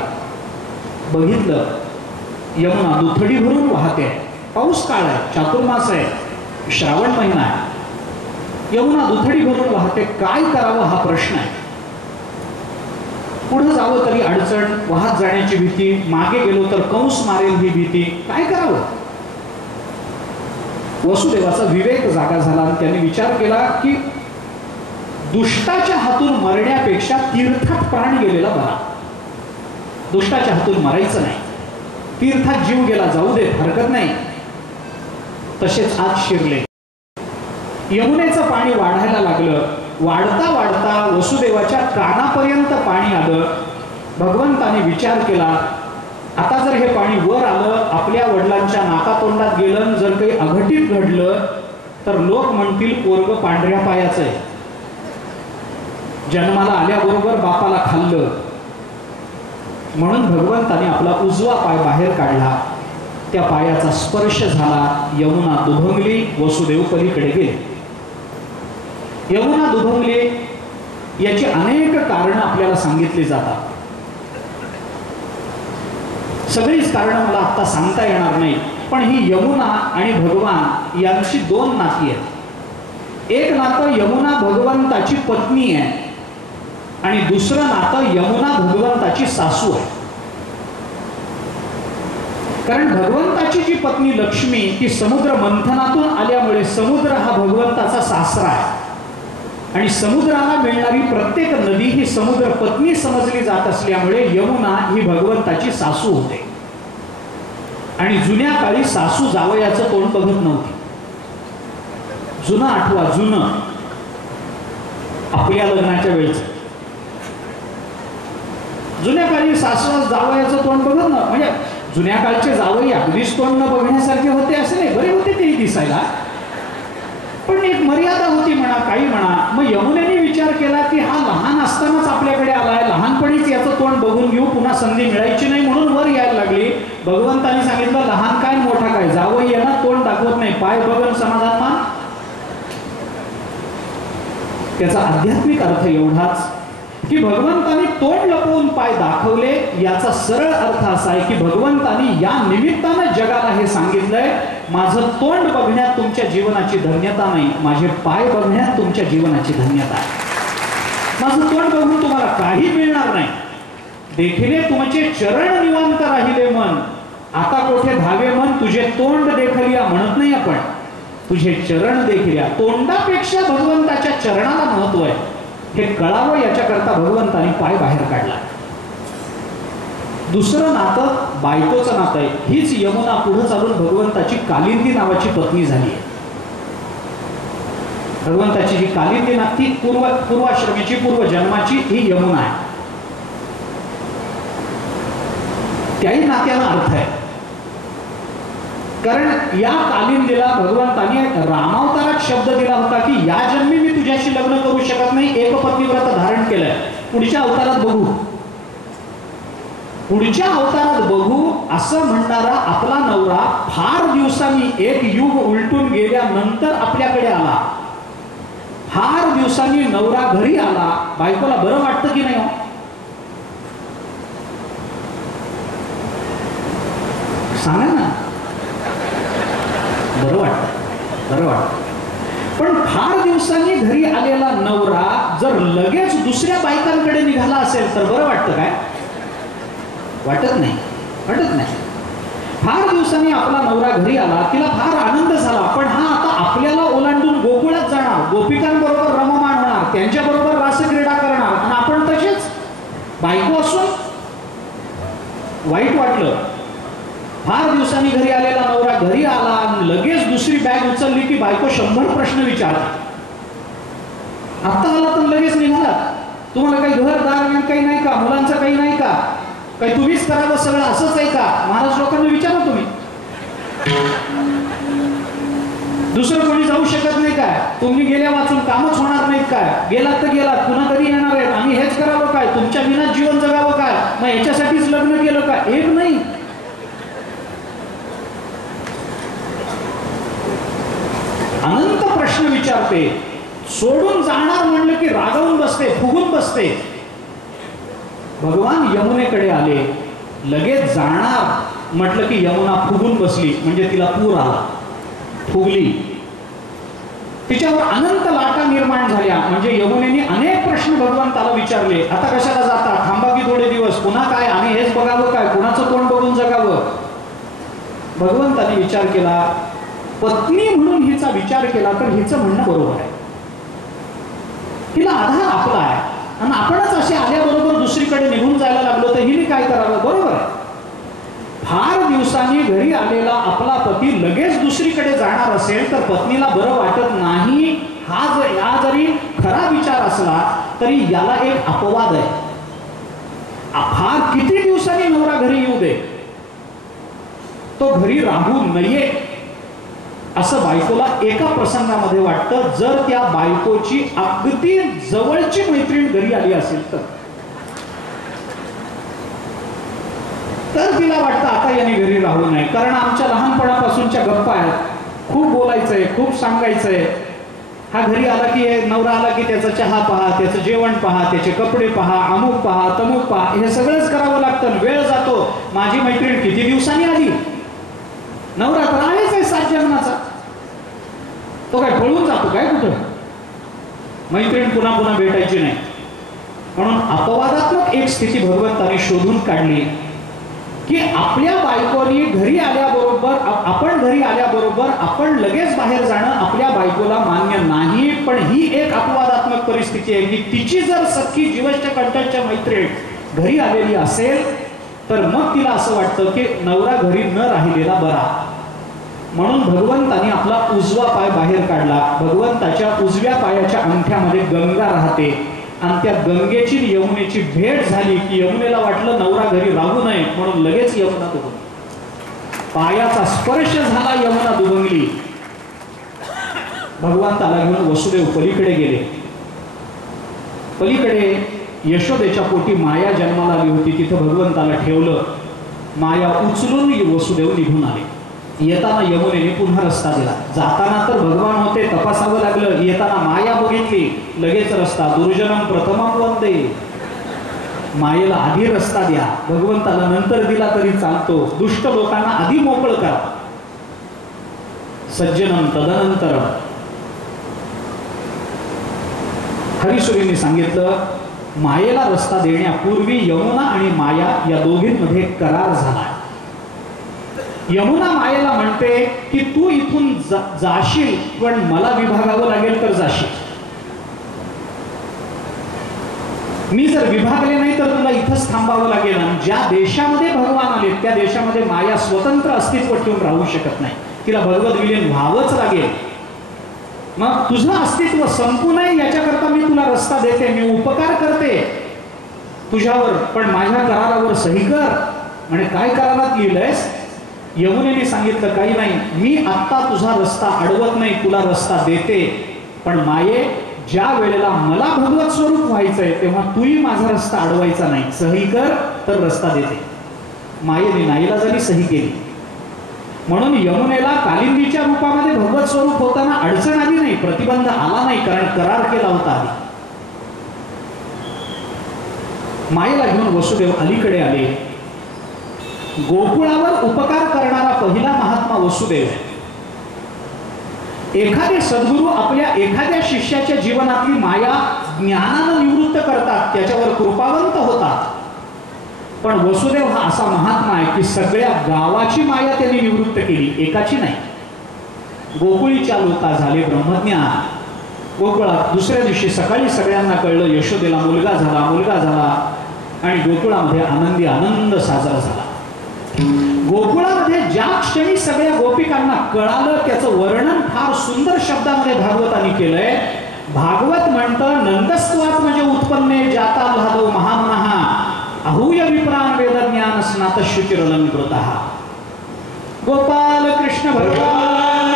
बघितलं यमुना दुथडी भरून वाहते. पाऊस काळ आहे, चातुर्मास आहे, श्रावण महिना आहे. यमुना दुथडी भरून वाहते. काय करावं हा प्रश्न आहे. पुढे जावं तरी अडचण, वाहत जाण्याची भीती, मागे गेलो तर कंस मारेल ही भीती. काय करावं? वसुदेवाचा विवेक जागा झाला आणि त्यांनी विचार केला की दुष्टाच्या हातून मरण्यापेक्षा तीर्थात प्राण गेलेला बरा. दुष्टाच्या हातून मरायचं नाही, तीर्थात जीव गेला जाऊ दे, हरकत नाही. तसेच आत शिरले. यमुनेचं पाणी वाढायला लागलं. वाढता वाढता वसुदेवाच्या कानापर्यंत पाणी आलं. भगवंताने विचार केला आता जर हे पाणी वर आलं, आपल्या वडिलांच्या नाकातोंडात गेलं, जर काही अघटित घडलं तर लोक म्हणतील पोरग पांढऱ्या पायाचं आहे, जन्माला आल्याबरोबर बापाला खाल्लं. म्हणून भगवंताने आपला उजवा पाय बाहेर काढला. त्या पायाचा स्पर्श झाला. यमुना दुभंगली. वसुदेव पलीकडे गेले. यमुना दुभंगली याची अनेक कारणं आपल्याला सांगितली जातात. सगळीच कारणं मला आता सांगता येणार नाही, पण ही यमुना आणि भगवान यांची दोन नाती आहेत. एक नातं यमुना भगवंताची पत्नी आहे आणि दुसरं नातं यमुना भगवंताची सासू आहे. कारण भगवंताची जी पत्नी लक्ष्मी ती समुद्र मंथनातून आल्यामुळे समुद्र हा भगवंताचा सासरा आहे आणि समुद्राला मिळणारी प्रत्येक नदी ही समुद्र पत्नी समजली जात असल्यामुळे यमुना ही भगवंताची सासू होते. आणि जुन्या काळी सासू जावयाचं तोंड बघत नव्हती. जुनं आठवा, जुनं आपल्या लग्नाच्या वेळेच जुन्या काळी सासू जावयाचं तोंड बघत ना, म्हणजे जुन्या काळचे जावई अगदीच तोंड न बघण्यासारखे होते असे नाही, बरे होते तेही दिसायला, पण एक मर्यादा होती म्हणा, काही म्हणा. मग यमुनेने विचार केला की हा लहान असतानाच आपल्याकडे आलाय, लहानपणीच याचं तोंड बघून घेऊ, पुन्हा संधी मिळायची नाही म्हणून वर यायला लागली. भगवंतानी सांगितलं लहान काय मोठा काय, जावई यांना तोंड दाखवत नाही, पाय बघन समाधान मान. त्याचा आध्यात्मिक अर्थ एवढाच की भगवंतानी तोंड लपवून पाय दाखवले. याचा सरळ अर्थ असा आहे की भगवंतानी या निमित्तानं जगाला हे सांगितलंय माझं तोंड बघण्यात तुमच्या जीवनाची धन्यता नाही, माझे पाय बघण्यात तुमच्या जीवनाची धन्यता आहे. माझं तोंड बघून तुम्हाला काही मिळणार नाही. देखिले तुमचे चरण निवांत राहिले मन, आता कोठे धावे मन तुझे तोंड देखलिया म्हणत नाही आपण. तुझे चरण देखील, तोंडापेक्षा भगवंताच्या चरणाला महत्व आहे हे कळावं याच्याकरता भगवंताने पाय बाहेर काढला. दुसरं नातं बायकोचं नातं आहे. हीच यमुना पुढे चालून भगवंताची कालिंदी नावाची पत्नी झाली आहे. भगवंताची जी कालिंदी ना ती पूर्वाश्रमीची पूर्वजन्माची ही यमुना आहे. त्याही नात्याला अर्थ आहे. कारण या कालिंदीला भगवंताने रामावतारात शब्द दिला होता की या जन्मी मी तुझ्याशी लग्न करू शकत नाही, एकपत्नी व्रत धारण केलंय, पुढच्या अवतारात बघू, पुढच्या अवतारात बघू असं म्हणणारा आपला नवरा फार दिवसांनी एक युग उलटून गेल्यानंतर आपल्याकडे आला. फार दिवसांनी नवरा घरी आला, बायकोला बरं वाटतं की नाही? सांगा ना. बरं वाटतं, बरं वाटतं. पण फार दिवसांनी घरी आलेला नवरा जर लगेच दुसऱ्या बायकांकडे निघाला असेल तर बरं वाटतं काय? वाटत नाही, वाटत नाही. फार दिवसांनी आपला नवरा घरी आला, तिला फार आनंद झाला, पण हा आता आपल्याला ओलांडून गोकुळात जाणार, गोपिकांबरोबर रममाण होणार, त्यांच्याबरोबर रासक्रीडा करणार, आणि आपण तसेच बायको असून वाईट वाटलं. फार दिवसांनी घरी आलेला नवरा घरी आला आणि लगेच दुसरी बॅग उचलली की बायको 100 प्रश्न विचारते. आता आला तर लगेच निघाला, तुम्हाला काही घरदार काही नाही का, मुलांचं काही नाही का, काही तुम्हीच करावं सगळं असंच आहे का? महाराज लोकांना विचारा तुम्ही. दुसरं कोणी जाऊ शकत नाही काय? तुम्ही गेल्या वाचून कामच होणार नाहीत काय? गेलात तर गेलात, पुन्हा कधी येणार आहेत? आम्ही हेच करावं काय? तुमच्या विना जीवन जगावं काय? मग याच्यासाठीच लग्न केलं का? एक नाही, अनंत प्रश्न विचारते. सोडून जाणार म्हणलं की रागावून बसते, फुगून बसते. भगवान यमुनेकडे आले, लगेच जाणार म्हटलं की यमुना फुगून बसली, म्हणजे तिला पूर आला, फुगली. तिच्यावर अनंत लाटा निर्माण झाल्या. म्हणजे यमुनेने अनेक प्रश्न भगवंताला विचारले. आता कशाला जाता? थांबा की थोडे दिवस, पुन्हा काय? आम्ही हेच बघावं काय? कुणाचं तोंड बघून जगावं? भगवंताने विचार केला, पत्नी म्हणून हिचा विचार केला तर हिचं म्हणणं बरोबर आहे. हिला आधार आपला आहे आणि आपणच असे आल्याबरोबर दुसरीकडे निघून जायला लागलो तर हिने काय करावं? बरोबर आहे. फार दिवसांनी घरी आलेला आपला पती लगेच दुसरीकडे जाणार असेल तर पत्नीला बरं वाटत नाही. हा जरी खरा विचार असला तरी याला एक अपवाद आहे. फार किती दिवसांनी नवरा घरी येऊ दे, तो घरी राहू नये असं बायकोला एका प्रसंगामध्ये वाटतं. जर त्या बायकोची अगदी जवळची मैत्रीण घरी आली असेल तर तिला वाटतं आता याने घरी राहू नये, कारण आमच्या लहानपणापासूनच्या गप्पा आहेत, खूप बोलायचंय, खूप सांगायचंय. हा घरी आला की, नवरा आला की त्याचा चहा पहा, त्याचं जेवण पहा, त्याचे कपडे पहा, अमुक पहा, तमुक पहा, हे सगळंच करावं लागतं. वेळ जातो. माझी मैत्रीण किती दिवसांनी आली, नवरा तर आहेच आहे 7 जन्माचा, तो काय पळून जातो काय कुठं? मैत्रीण पुन्हा पुन्हा भेटायची नाही. म्हणून अपवादात्मक एक स्थिती भगवंताने शोधून काढली की आपल्या बायकोनी घरी आल्याबरोबर, आपण घरी आल्याबरोबर आपण लगेच बाहेर जाणं आपल्या बायकोला मान्य नाही. पण ही एक अपवादात्मक परिस्थिती आहे की तिची जर सख्खी जीवष्ट कंठच्या मैत्रीण घरी आलेली असेल तर मग तिला असं वाटतं की नवरा घरी न राहिलेला बरा. म्हणून भगवंताने आपला उजवा पाय बाहेर काढला. भगवंताच्या उजव्या पायाच्या अंगठ्यामध्ये गंगा राहते आणि त्या गंगेची यमुनेची भेट झाली की यमुनेला वाटलं नवरा घरी राहू नये, म्हणून लगेच यमुना दुभंगली. पायाचा स्पर्श झाला, यमुना दुभंगली. भगवंताला घेऊन वसुदेव पलीकडे गेले. पलीकडे यशोदेच्या पोटी माया जन्माला आली होती, तिथं भगवंताला ठेवलं. माया उचलून वसुदेव निघून आले. येताना यमुनेने पुन्हा रस्ता दिला. जाताना तर भगवान होते, तपासावं लागलं. येताना माया बघितली, लगेच रस्ता. दुर्जनम प्रथमम वंदे, मायेला आधी रस्ता द्या, भगवंताला नंतर दिला तरी चालतो. दुष्ट लोकांना आधी मोकळ करा, सज्जनम तदनंतर. हरिश्वरीने सांगितलं, मायेला रस्ता देण्यापूर्वी यमुना आणि माया या दोघींमध्ये करार झाला. यमुना मायेला म्हणते की तू इथून जाशील, पण मला विभागावं लागेल तर जाशील. मी जर विभागले नाही तर तुला इथंच थांबावं लागेल. आणि ज्या देशामध्ये भगवान आले त्या देशामध्ये माया स्वतंत्र अस्तित्व ठेवून राहू शकत नाही. तिला भगवत विलीन व्हावंच लागेल. मग तुझं अस्तित्व संपू नये याच्याकरता मी तुला रस्ता देते, मी उपकार करते तुझ्यावर, पण माझ्या करारावर सही कर. म्हणजे काय करारात लिहिलंयस? यमुनेने सांगितलं काही नाही, मी आत्ता तुझा रस्ता अडवत नाही, तुला रस्ता देते, पण माये ज्या वेळेला मला भगवत स्वरूप व्हायचंय तेव्हा तूही माझा रस्ता अडवायचा नाही, सही कर तर रस्ता देते. मायेने नाईलाजाने सही केली. म्हणून यमुनेला कालिंदीच्या रूपामध्ये भगवत स्वरूप होताना अडचण आली नाही, प्रतिबंध आला नाही, कारण करार केला होता आधी. मायेला घेऊन वसुदेव अलीकडे आले. गोकुळावर उपकार करणारा पहिला महात्मा वसुदेव आहे. एखादे सद्गुरू आपल्या एखाद्या शिष्याच्या जीवनातली माया ज्ञानानं निवृत्त करतात, त्याच्यावर कृपावंत होतात. पण वसुदेव हा असा महात्मा आहे की सगळ्या गावाची माया त्यांनी निवृत्त केली, एकाची नाही. गोकुळी चालवता झाले ब्रह्मज्ञान. गोकुळात दुसऱ्या दिवशी सकाळी सगळ्यांना कळलं यशोदेला मुलगा झाला आणि गोकुळामध्ये आनंदी आनंद साजरा झाला. गोकुळामध्ये ज्या क्षणी सगळ्या गोपिकांना कळालं त्याचं वर्णन फार सुंदर शब्दामध्ये भागवतांनी केलंय. भागवत म्हणतं नंदस्त्वात म्हणजे उत्पन्ने जाता भादव महामनहा अहूय विप्राण वेदज्ञान स्नात शुचिरलंकृतः. गोपाल कृष्ण भगवान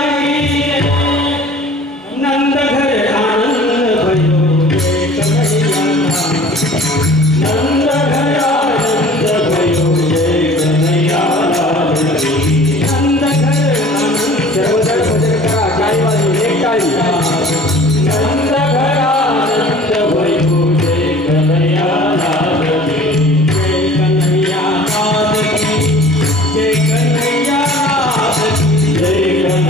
नंद घर आनंद भयो नंद घर आनंद भयो जय कन्हैया लाल की. नंद घर आनंद सर्वजण भजन करा, टाळी वाजवून एक टाळी. नंद घर आनंद भयो जय कन्हैया लाल की. जय कन्हैया लाल की. जय कन्हैया लाल की. जय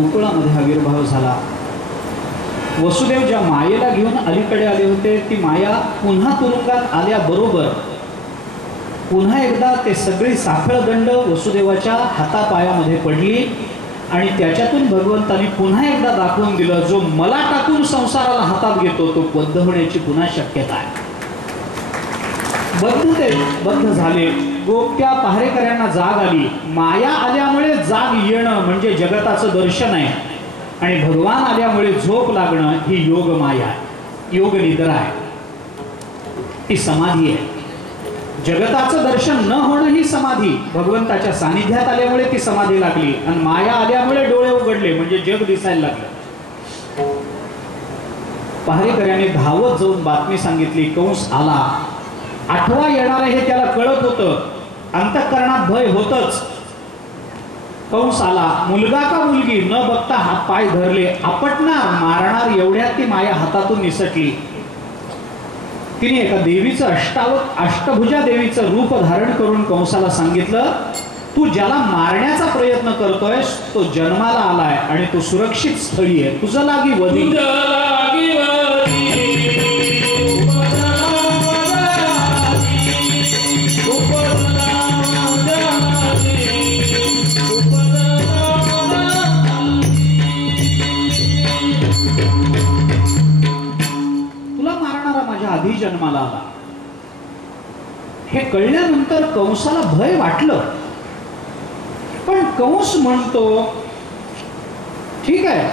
गोकुळामध्ये आविर्भाव झाला. वसुदेव ज्या मायेला घेऊन अलीकडे आले होते ती माया पुन्हा तुरुंगात आल्याबरोबर पुन्हा एकदा ते सगळी साखळदंड वसुदेवाच्या हातापायामध्ये पडली आणि त्याच्यातून भगवंतांनी पुन्हा एकदा दाखवून दिलं, जो मला टाकून संसाराला हातात घेतो तो बद्ध होण्याची पुन्हा शक्यता आहे. बद्ध झाले. गोप्या पहारेकऱ्यांना जाग आली. माया आल्यामुळे जाग येणं म्हणजे जगताचं दर्शन आहे आणि भगवान आल्यामुळे झोप लागणं ही योग माया आहे, योग निद्रा आहे, ती समाधी आहे. जगताचं दर्शन न होणं ही समाधी. भगवंताच्या सानिध्यात आल्यामुळे ती समाधी लागली आणि माया आल्यामुळे डोळे उघडले म्हणजे जग दिसायला लागलं. पहारेकऱ्याने धावत जाऊन बातमी सांगितली, कंस आला. आठवा येणार हे त्याला कळत होतं, अंतःकरणात भय होतच. कंस आला. मुलगा का मुलगी न बघता हात पाय धरले. आपटणार मारणार एवढ्यात ती माया हातातून निसटली. तिने एका देवीचं अष्टभुजा देवीचं रूप धारण करून कंसाला सांगितलं, तू ज्याला मारण्याचा प्रयत्न करतोयस तो जन्माला आलाय आणि तो सुरक्षित स्थळी आहे. तुझं लागी वधी. आधी जन्माला आला. हे कळल्यानंतर कंसाला भय वाटलं, पण कंस म्हणतो ठीक आहे,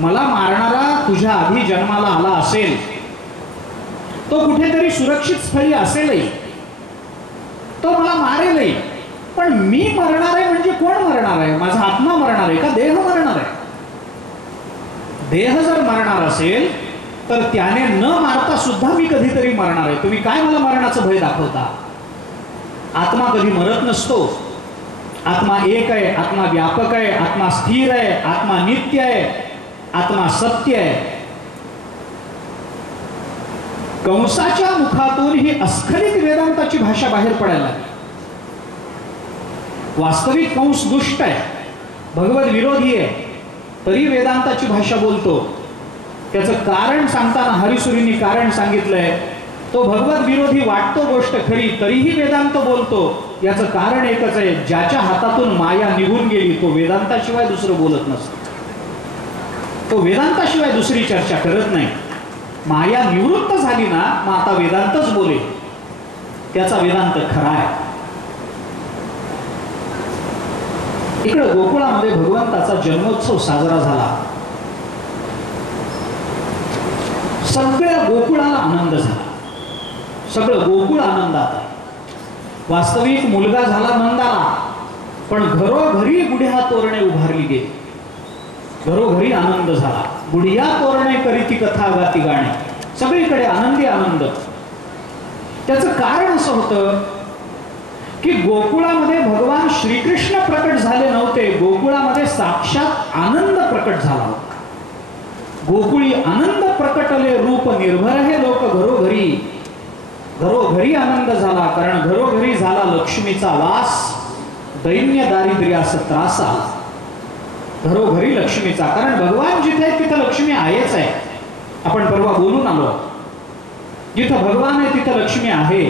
मला मारणारा तुझ्या आधी जन्माला आला असेल, तो कुठेतरी सुरक्षित स्थळी असेलही, तो मला मारेलही, पण मी मरणार आहे म्हणजे कोण मरणार आहे? माझा आत्मा मरणार आहे का देह मरणार आहे? देह जर मरणार असेल तर त्याने न मारता सुद्धा मी कधीतरी मरणार आहे. तुम्ही काय मला मरणाचं भय दाखवता? आत्मा कधी मरत नसतो. आत्मा एक आहे, आत्मा व्यापक आहे, आत्मा स्थिर आहे, आत्मा नित्य आहे, आत्मा सत्य आहे. कंसाच्या मुखातून ही अस्खलित वेदांताची भाषा बाहेर पडायला लागली. वास्तविक कंस दुष्ट आहे, भगवत विरोधी आहे, तरी वेदांताची भाषा बोलतो. त्याचं कारण सांगताना हरिसुरींनी कारण सांगितलंय, तो भगवत विरोधी वाटतो गोष्ट खरी तरीही वेदांत बोलतो. याचं कारण एकच आहे, ज्याच्या हातातून माया निघून गेली तो वेदांताशिवाय दुसरं बोलत नसतो. तो वेदांताशिवाय दुसरी चर्चा करत नाही. माया निवृत्त झाली ना मग आता वेदांतच बोले, त्याचा वेदांत खरा आहे. इकडे गोकुळामध्ये भगवंताचा जन्मोत्सव साजरा झाला. सगळ्या गोकुळाला आनंद झाला. सगळं गोकुळ आनंदात आहे. वास्तविक मुलगा झाला नंदाला, पण घरोघरी गुढ्या तोरणे उभारली गेली. घरोघरी आनंद झाला. गुढिया तोरणे करीती कथा गाती गाणे, सगळीकडे आनंदी आनंद. त्याचं कारण असं होतं की गोकुळामध्ये भगवान श्रीकृष्ण प्रकट झाले नव्हते, गोकुळामध्ये साक्षात आनंद प्रकट झाला होता. गोकुळी आनंद प्रकटले रूप निर्भर हे लोक घरोघरी. घरोघरी आनंद झाला, कारण घरोघरी झाला लक्ष्मीचा वास, दैन्य दारिद्र्यास त्रास आला. घरोघरी लक्ष्मीचा, कारण भगवान जिथे आहे तिथं लक्ष्मी आहेच आहे. आपण परवा बोलून आलो, जिथं भगवान आहे तिथं लक्ष्मी आहे.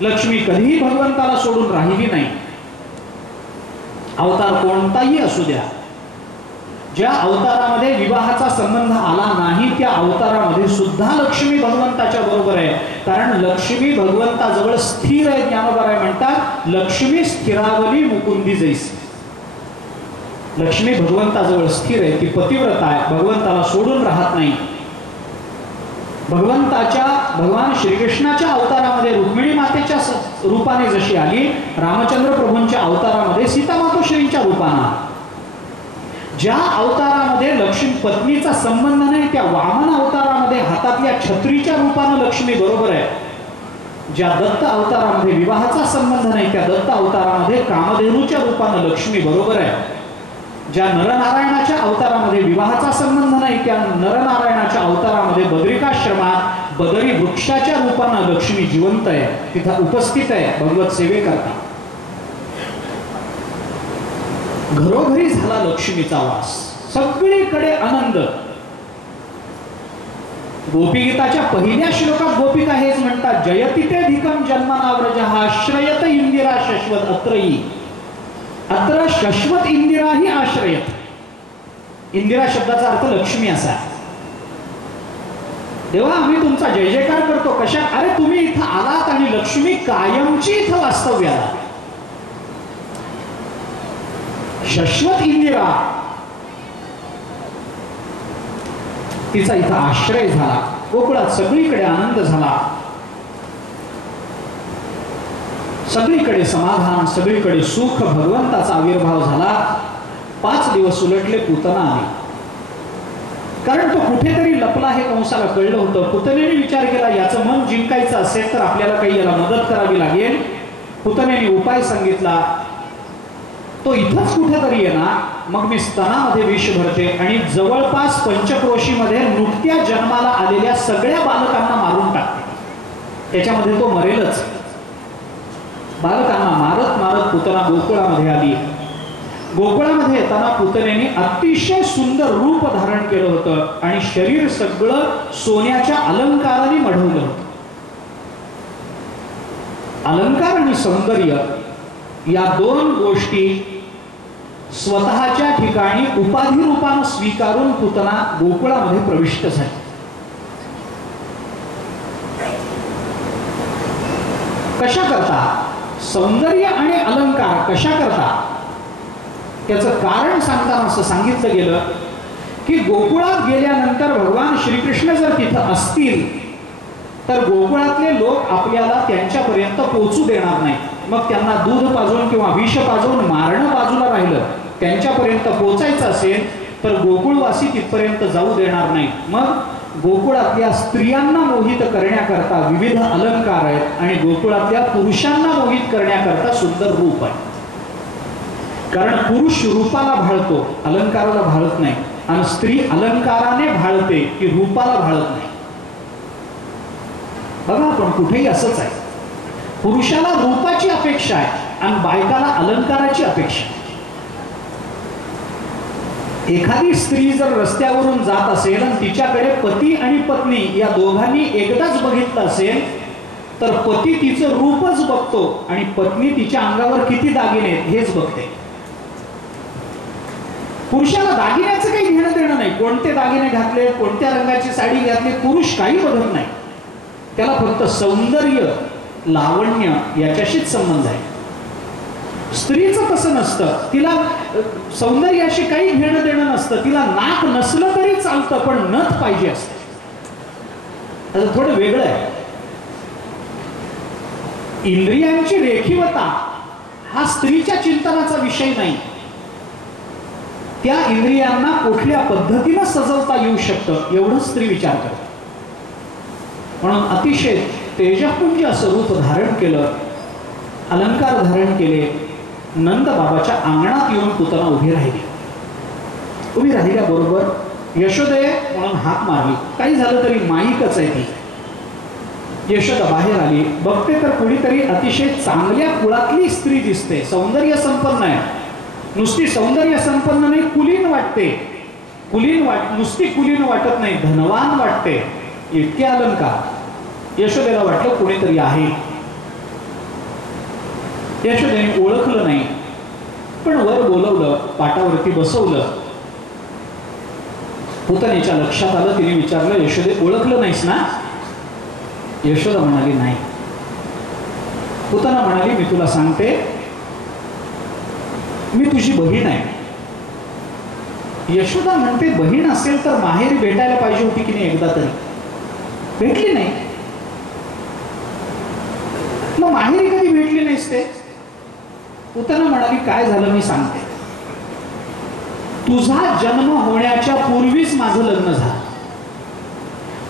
लक्ष्मी कधीही भगवंताला सोडून राहिली नाही. अवतार कोणताही असू द्या, ज्या अवतारामध्ये विवाहाचा संबंध आला नाही त्या अवतारामध्ये सुद्धा लक्ष्मी भगवंताच्या बरोबर आहे. कारण लक्ष्मी भगवंताजवळ स्थिर आहे. ज्ञानोबराय म्हणतात, लक्ष्मी स्थिरावली मुकुंदी जैसी. लक्ष्मी भगवंताजवळ स्थिर आहे, ती पतिव्रता आहे, भगवंताला सोडून राहत नाही. भगवान श्रीकृष्णाच्या अवतारामध्ये रुक्मिणी मातेच्या रूपाने जशी आली, रामचंद्र प्रभूंच्या अवतारामध्ये सीता मातोश्रींच्या रूपाने. ज्या अवतारामध्ये लक्ष्मी पत्नीचा संबंध नाही त्या वामन अवतारामध्ये हातातल्या छत्रीच्या रूपाने लक्ष्मी बरोबर आहे. ज्या दत्त अवतारामध्ये विवाहाचा संबंध नाही त्या दत्त अवतारामध्ये कामधेनूच्या रूपाने लक्ष्मी बरोबर आहे. ज्या नरनारायणाच्या अवतारामध्ये विवाहाचा संबंध नाही त्या नरनारायणाच्या अवतारामध्ये बद्रिकाश्रमात बदरी वृक्षाच्या रूपाने लक्ष्मी जिवंत आहे, तिथं उपस्थित आहे भगवत सेवेकरता. घरोघरी झाला लक्ष्मीचा वास. सगळीकडे आनंद. गोपीगीताच्या पहिल्या श्लोकात गोपिका हेच म्हणतात, जयति ते धिकम जन्मनाव्रजः आश्रयत इंदिरा शश्वत अत्रयी. अत्र शश्वत इंदिरा ही आश्रयत. इंदिरा शब्दाचा अर्थ लक्ष्मी असा. तेव्हा आम्ही तुमचा जय जयकार करतो. कशा? अरे तुम्ही इथं आलात आणि लक्ष्मी कायमची इथं वास्तव्याला. शश्वत इंदिरा तिचा इथं आश्रय झाला. गोकुळात सगळीकडे आनंद झाला, सगळीकडे समाधान, सगळीकडे सुख, भगवंताचा आविर्भाव झाला. 5 दिवस उलटले, पूतना आली. कारण तो कुठेतरी लपला हे कंसाला कळलं होतं. पूतनेने विचार केला, याचं मन जिंकायचं असेल तर आपल्याला काही याला मदत करावी लागेल. पूतनेने उपाय सांगितला, तो इथंच कुठेतरी आहे ना, मग मी स्तनामध्ये विष भरते आणि जवळपास पंचक्रोशीमध्ये नुकत्या जन्माला आलेल्या सगळ्या बालकांना मारून टाकते. त्याच्यामध्ये तो मरेलच. बालकांना मारत मारत पूतना गोकुळामध्ये आली. गोकुळामध्ये येताना पूतनेने अतिशय सुंदर रूप धारण केलं होतं आणि शरीर सगळं सोन्याच्या अलंकाराने मढवलं होतं. अलंकार आणि सौंदर्य या 2 गोष्टी स्वतःच्या ठिकाणी उपाधी रूपानं स्वीकारून पूतना गोकुळामध्ये प्रविष्ट झाली. कशा करता? सौंदर्य आणि अलंकार कशा करता? त्याचं कारण सांगताना असं सांगितलं गेलं की गोकुळात गेल्यानंतर भगवान श्रीकृष्ण जर तिथं असतील तर गोकुळातले लोक आपल्याला त्यांच्यापर्यंत पोहोचू देणार नाही. मग त्यांना दूध पाजून किंवा विष पाजून मारणं बाजूला राहिलं, त्यांच्यापर्यंत पोहोचायचं असेल तर गोकुळवासी तिथपर्यंत जाऊ देणार नाही. मग गोकुळातल्या स्त्रियांना मोहित करण्याकरता विविध अलंकार आहेत आणि गोकुळातल्या पुरुषांना मोहित करण्याकरता सुंदर रूप आहे. कारण पुरुष रूपाला भाळतो, अलंकाराला भाळत नाही, आणि स्त्री अलंकाराने भाळते, की रूपाला भाळत नाही. बघा आपण कुठेही असंच आहे. पुरुषाला रूपाची अपेक्षा आहे आणि बायकाला अलंकाराची अपेक्षा. एखादी स्त्री जर रस्त्यावरून जात असेल आणि तिच्याकडे पती आणि पत्नी या दोघांनी एकदाच बघितलं असेल तर पती तिचं रूपच बघतो आणि पत्नी तिच्या अंगावर किती दागिने आहेत हेच बघते. पुरुषाला दागिन्याचं काही घेणं देणं नाही. कोणते दागिने घातले, कोणत्या रंगाची साडी घातली, पुरुष काही बघत नाही. त्याला फक्त सौंदर्य, लावण्य याच्याशीच संबंध आहे. स्त्रीचं तसं नसतं. तिला सौंदर्याशी काही घेणं देणं नसतं. तिला नाक नसलं तरी चालतं पण नथ पाहिजे असते. आता थोडं वेगळं आहे. इंद्रियांची रेखीवता हा स्त्रीच्या चिंतनाचा विषय नाही. त्या इंद्रियांना कुठल्या पद्धतीनं सजवता येऊ शकतं एवढं स्त्री विचार करते. म्हणून अतिशय तेजपुंज असं रूप धारण केलं, अलंकार धारण केले. नंद बाबाच्या अंगणात येऊन पूतना उभी राहिली. उभी राहिल्याबरोबर यशोदे म्हणून हाक मारली. काही झालं तरी माईकच आहे ती. यशोदा बाहेर आली. बघते तर कुणीतरी अतिशय चांगल्या कुळातली स्त्री दिसते, सौंदर्य संपन्न आहे. नुसती सौंदर्य संपन्न नाही, कुलीन वाटते. नुसती कुलीन वाटत नाही, धनवान वाटते. इतके अलंकार. यशोदेला वाटलं कुणीतरी आहे. यशोदेने ओळखलं नाही पण वर बोलवलं, पाटावरती बसवलं. पूतनेच्या लक्षात आलं. तिने विचारलं, यशोदे ओळखलं नाहीस ना? यशोदा म्हणाली नाही. पूतना म्हणाली, मी तुला सांगते, मी तुझी बहीण आहे. यशोदा म्हणते, बहीण असेल तर माहेरी भेटायला पाहिजे होती की नाही एकदा तरी? भेटली नाही. मग माहेरी कधी भेटली नाहीस ते? पूतना म्हणाली, काय झालं मी सांगते. तुझा जन्म होण्याच्या पूर्वीच माझं लग्न झालं.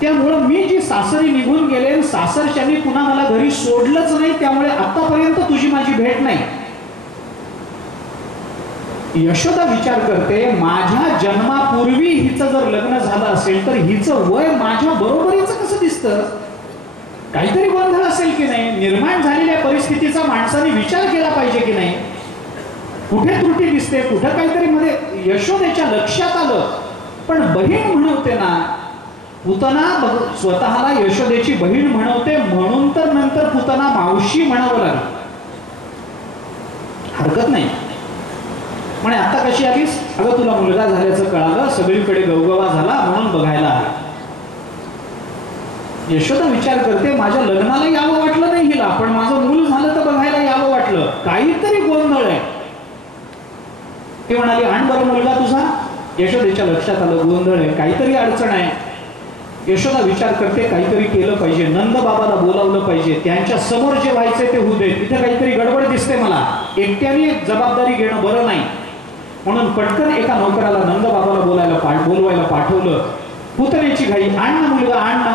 त्यामुळे मी जी सासरी निघून गेले, सासरच्यानी पुन्हा मला घरी सोडलंच नाही, त्यामुळे आतापर्यंत तुझी माझी भेट नाही. यशोदा विचार करते, माझ्या जन्मापूर्वी हिचं जर लग्न झालं असेल तर हिचं वय माझ्या बरोबरीचं कसं दिसतं? काहीतरी गोंधळ असेल की नाही? निर्माण झालेल्या परिस्थितीचा माणसाने विचार केला पाहिजे की नाही? कुठे त्रुटी दिसते, कुठं काहीतरी मध्ये यशोदेच्या लक्षात आलं. पण बहीण म्हणवते ना, पुतना स्वतःला यशोदेची बहीण म्हणवते, म्हणून तर नंतर पुतना मावशी म्हणावं लागली. हरकत नाही. म्हणे आता कशी आलीस? अगं तुला मुलगा झाल्याचं कळालं, सगळीकडे गवगवा झाला म्हणून बघायला आले. यशोदा विचार करते, माझ्या लग्नाला यावं वाटलं नाही हिला, पण माझं मूल झालं तर बघायला यावं वाटलं. काहीतरी गोंधळ आहे. ती म्हणाली, आण बरं मुलगा तुझा. यशोदेच्या लक्षात आलं गोंधळ आहे, काहीतरी अडचण आहे. यशोदा विचार करते, काहीतरी केलं पाहिजे, नंद बाबाला बोलावलं पाहिजे, त्यांच्या समोर जे व्हायचे ते होऊ दे. तिथे काहीतरी गडबड दिसते मला, एकट्याने जबाबदारी घेणं बरं नाही. म्हणून पटकन एका नोकराला नंद बाबाला बोलवायला पाठवलं. पुतण्याची घाई, आण ना मुलगा, आण ना.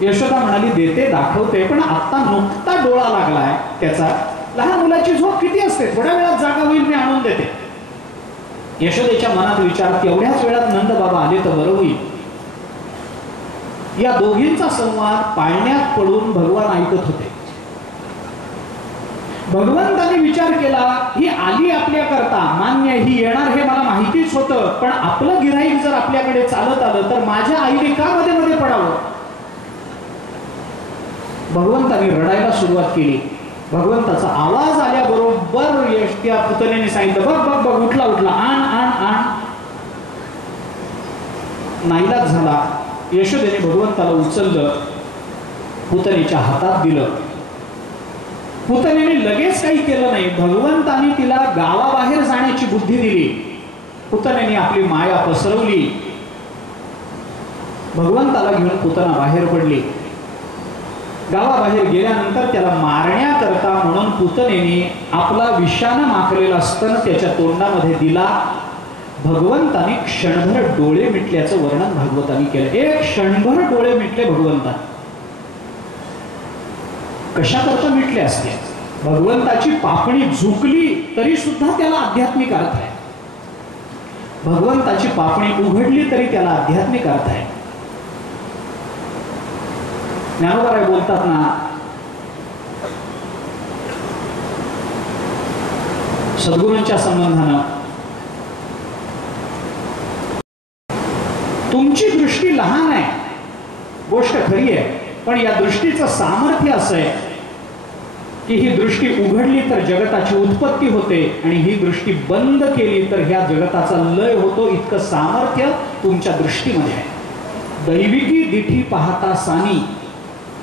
यशोदा म्हणाली, देते, दाखवते, पण आता नुकता डोळा लागलाय त्याचा. लहान मुलाची झोप किती असते, थोड्या वेळात जागा होईल, मी आणून देते. यशोदेच्या मनात विचार, तेवढ्याच वेळात नंद बाबा आले तर बरं होईल. या दोघींचा संवाद पाळण्यात पडून भगवान ऐकत होते. भगवंताने विचार केला, ही आली आपल्या करता, मान्य, ही येणार हे मला माहितीच होतं, पण आपलं गिऱ्हाईक जर आपल्याकडे चालत आलं तर माझ्या आईने का मध्ये मध्ये पडावं? भगवंताने रडायला सुरुवात केली. भगवंताचा आवाज आल्याबरोबर त्या पुतण्याने सांगितलं, बघ बघ बघ, उठला उठला, आण आण आण. नाईलाज झाला. यशोदेने भगवंताला उचललं, पुतणीच्या हातात दिलं. पुतणीने लगेच काही केलं नाही. भगवंताने तिला गावाबाहेर जाण्याची बुद्धी दिली. पुतणीने आपली माया पसरवली. भगवंताला घेऊन पुतना बाहेर पडली. गावाबाहेर गेल्यानंतर त्याला मारण्याकरता म्हणून पुतणीने आपला विषानं माखलेला स्तन त्याच्या तोंडामध्ये दिला. भगवंताने क्षणभर डोळे मिटल्याचं वर्णन भागवताने केलं. एक क्षणभर डोळे मिटले भगवंताने. कशा करता मिटले असते? भगवंताची पापणी झुकली तरी सुद्धा त्याला आध्यात्मिक अर्थ आहे. भगवंताची पापणी उघडली तरी त्याला आध्यात्मिक अर्थ आहे. ज्ञानोबा बोलतात ना, सद्गुरूंच्या संबंधानं, तुमची दृष्टी लहान आहे, गोष्ट खरी आहे, पण या दृष्टीचं सामर्थ्य असं आहे की ही दृष्टी उघडली तर जगताची उत्पत्ती होते आणि ही दृष्टी बंद केली तर ह्या जगताचा लय होतो. इतकं सामर्थ्य तुमच्या दृष्टीमध्ये आहे. दैविकी दिठी पाहता सानी,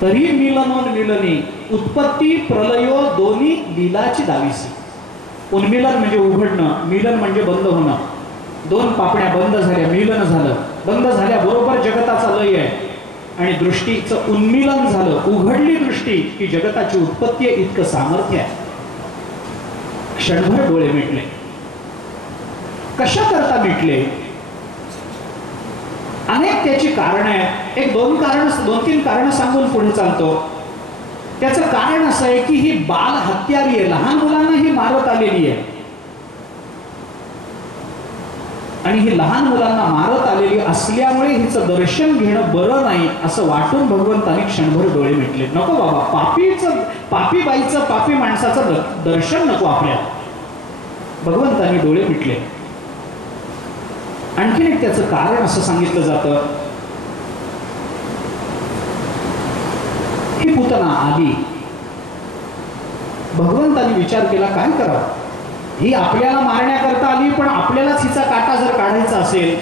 तरी मिलनोन्मिलनी, उत्पत्ती प्रलयो दोन्ही लीलाची दावीसी. उन्मिलन म्हणजे उघडणं, मिलन म्हणजे बंद होणं. दोन पापण्या बंद झाल्या, मिलन झालं. बंद झाल्याबरोबर जगताचा लय आहे आणि दृष्टीचं उन्मिलन झालं, उघडली दृष्टी की जगताची उत्पत्ती आहे. इतकं सामर्थ्य आहे. क्षणभर डोळे मिटले. कशा करता मिटले? अनेक त्याची कारण आहे. दोन तीन कारण सांगून पुढे चालतो. त्याचं कारण असं आहे की ही बाल हत्यारी आहे, लहान मुलांना ही मारत आलेली आहे आणि ही लहान मुलांना मारत आलेली असल्यामुळे हिचं दर्शन घेणं बरं नाही असं वाटून भगवंताने क्षणभर डोळे मिटले. नको बाबा, पापी बाईचं, पापी माणसाचं दर्शन नको आपल्याला. भगवंताने डोळे मिटले. आणखीन एक त्याचं कारण असं सांगितलं जातं, ही पुतना आली. भगवंताने विचार केला, काय करावं? ही आपल्याला मारण्याकरता आली, पण आपल्यालाच हिचा काटा जर काढायचा असेल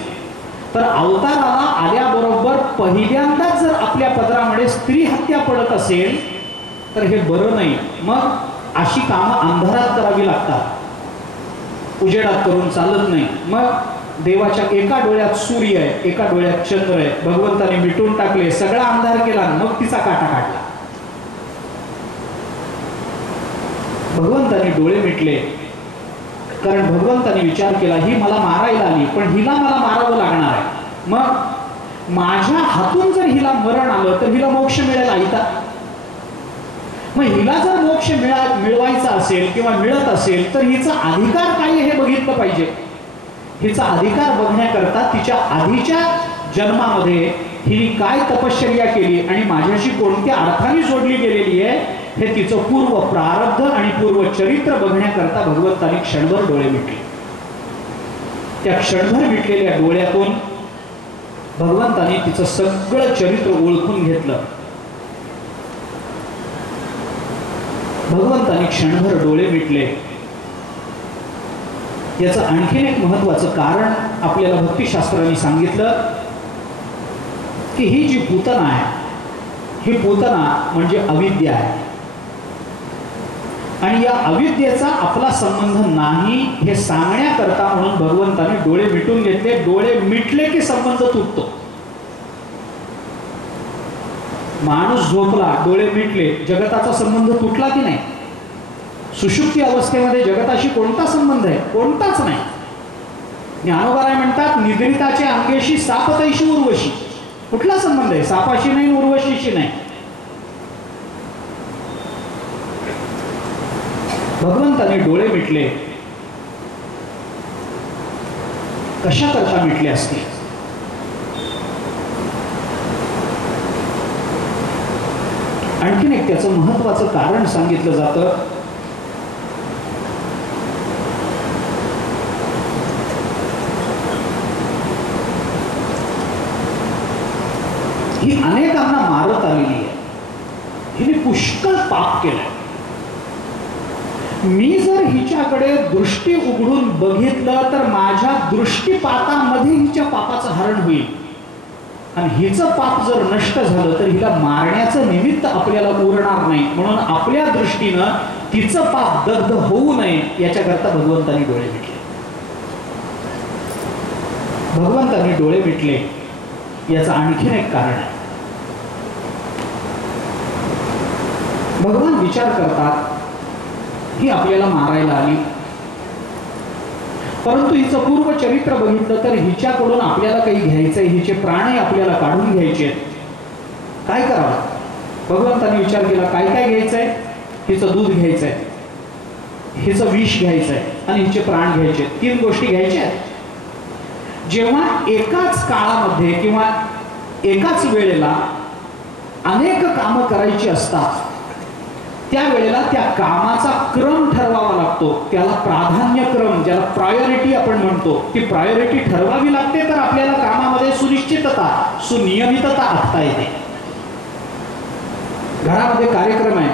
तर अवताराला आल्याबरोबर पहिल्यांदाच जर आपल्या पदरामध्ये स्त्री हत्या पडत असेल तर हे बरं नाही. मग अशी कामं अंधारात करावी लागतात, उजेडात करून चालत नाही. मग देवाच्या एका डोळ्यात सूर्य आहे, एका डोळ्यात चंद्र आहे. भगवंताने मिटून टाकले, सगळा अंधार केला, मग तिचा काटा काढला. भगवंताने डोळे मिटले, कारण भगवंताने विचार केला, ही मला मारायला आली, पण हिला मला मारावं लागणार आहे. मग माझ्या हातून जर हिला मरण आलं तर हिला मोक्ष मिळेल आईता. मग हिला जर मोक्ष मिळवायचा असेल किंवा मिळत असेल तर हिचा अधिकार काय हे बघितलं पाहिजे. हिचा अधिकार बघण्याकरता तिच्या आधीच्या जन्मामध्ये हिने काय तपश्चर्या केली आणि माझ्याशी कोणत्या अर्थाने जोडली गेलेली आहे हे तिचं पूर्व प्रारब्ध आणि पूर्व चरित्र बघण्याकरता भगवंताने क्षणभर डोळे मिटले. त्या क्षणभर मिटलेल्या डोळ्यातून भगवंताने तिचं सगळं चरित्र ओळखून घेतलं. भगवंताने क्षणभर डोळे मिटले. याचं आणखीन एक महत्वाचं कारण आपल्याला भक्तिशास्त्राने सांगितलं की ही जी पूतना आहे ही पूतना म्हणजे अविद्या आहे आणि या अविद्येचा आपला संबंध नाही हे सांगण्याकरता म्हणून भगवंताने डोळे मिटून घेतले. डोळे मिटले की संबंध तुटतो. माणूस झोपला, डोळे मिटले, जगताचा संबंध तुटला की नाही? सुषुप्ती अवस्थेमध्ये जगताशी कोणता संबंध आहे? कोणताच नाही. ज्ञानोबा म्हणतात निद्रिताचे अंगेशी सापतैशी उर्वशी. कुठला संबंध आहे? सापाशी नाही, उर्वशीशी नाही. भगवंताने डोळे मिटले. कशा करता मिटले असतील? आणखीन एक त्याचं महत्वाचं कारण सांगितलं जातं. ही अनेकांना मारत आलेली आहे. हिने पुष्कळ पाप केलंय. मी जर हिच्याकडे दृष्टी उघडून बघितलं तर माझ्या दृष्टीपातामध्ये हिच्या पापाचं हरण होईल आणि हिचं पाप जर नष्ट झालं तर हिला मारण्याचं निमित्त आपल्याला उरणार नाही. म्हणून आपल्या दृष्टीनं तिचं पाप दग्ध होऊ नये याच्याकरता भगवंतानी डोळे मिटले. भगवंतानी डोळे मिटले याचं आणखीन एक कारण आहे. भगवान विचार करतात ही आपल्याला मारायला आली, परंतु हिचं पूर्व चरित्र बघितलं तर हिच्याकडून आपल्याला काही घ्यायचंय, हिचे प्राणही आपल्याला काढून घ्यायचे. काय करावं? भगवंताने विचार केला काय काय घ्यायचंय? हिचं दूध घ्यायचंय, हिचं विष घ्यायचंय आणि हिचे प्राण घ्यायचे. 3 गोष्टी घ्यायच्या आहेत. जेव्हा एकाच काळामध्ये किंवा एकाच वेळेला अनेक कामं करायची असतात त्यावेळेला त्या कामाचा क्रम ठरवावा लागतो. त्याला प्राधान्यक्रम, ज्याला प्रायोरिटी आपण म्हणतो, ती प्रायोरिटी ठरवावी लागते तर आपल्याला कामामध्ये सुनिश्चितता, सुनियमितता आखता येते. घरामध्ये कार्यक्रम आहे,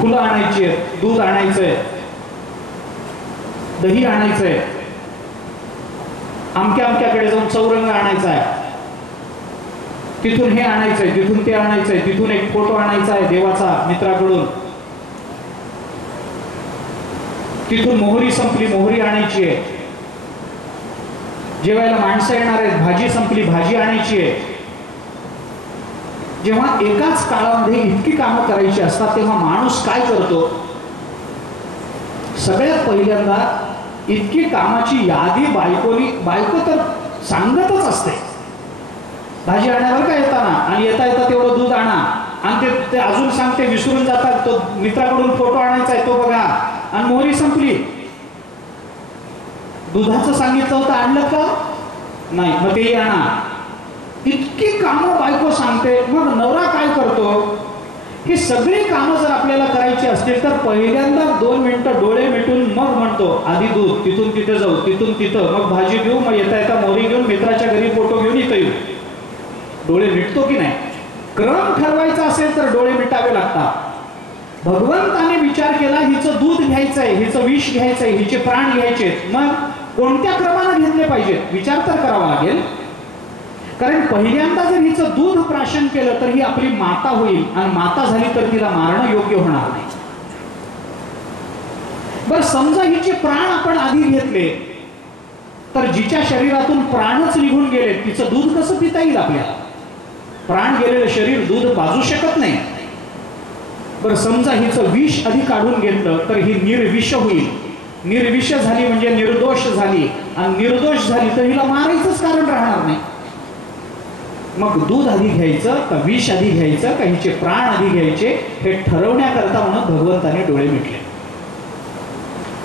फुलं आणायची आहेत, दूध आणायचंय, दही आणायचंय, अमक्याकडे जाऊन चौरंग आणायचा आहे, तिथून हे आणायचंय, तिथून ते आणायचंय, तिथून एक फोटो आणायचा आहे देवाचा मित्राकडून, तिथून मोहरी संपली, मोहरी आणायची आहे, जेवायला माणसं येणार आहेत, भाजी संपली, भाजी आणायची आहे. जेव्हा एकाच काळामध्ये इतकी कामं करायची असतात तेव्हा माणूस काय करतो? सगळ्यात पहिल्यांदा इतकी कामाची यादी बायको तर सांगतच असते, भाजी आणायला का येताना आणि येता येता तेवढं दूध आणा, आणि ते अजून सांगते, विसरून जातात, तो मित्राकडून फोटो आणायचा आहे तो बघा, आणि मोहरी संपली. दुधाचं सांगितलं होतं, आणलं का नाही, मग तेही आणा. इतकी कामं बायको सांगते. मग नवरा काय करतो? ही सगळी कामं जर आपल्याला करायची असतील तर पहिल्यांदा 2 मिनिटं डोळे मिटून मग म्हणतो आधी दूध, तिथून तिथे जाऊ, तिथून तिथं, मग भाजी घेऊ, मग येता येता मोहरी घेऊन मित्राच्या घरी फोटो घेऊन इथं येऊ. डोळे मिटतो की नाही? क्रम ठरवायचा असेल तर डोळे मिटावे लागतात. भगवंताने विचार केला हिचं दूध घ्यायचंय, हिचं विष घ्यायचंय, हिचे प्राण घ्यायचे, मग कोणत्या क्रमाने घेतले पाहिजेत विचार तर करावा लागेल. कारण पहिल्यांदा जर हिचं दूध प्राशन केलं तर ही आपली माता होईल, आणि माता झाली तर तिला मारणं योग्य होणार नाही. बरं, समजा हिचे प्राण आपण आधी घेतले तर जिच्या शरीरातून प्राणच निघून गेले तिचं दूध कसं पिता येईल आपल्याला? प्राण गेलेलं शरीर दूध पाजू शकत नाही. बरं, समजा हिचं विष आधी काढून घेतलं तर ही निर्विष होईल. निर्विष झाली म्हणजे निर्दोष झाली, आणि निर्दोष झाली तर हिला मारायचंच कारण राहणार नाही. मग दूध आधी घ्यायचं का विष आधी घ्यायचं का हिचे प्राण आधी घ्यायचे हे ठरवण्याकरता म्हणून भगवंताने डोळे मिटले.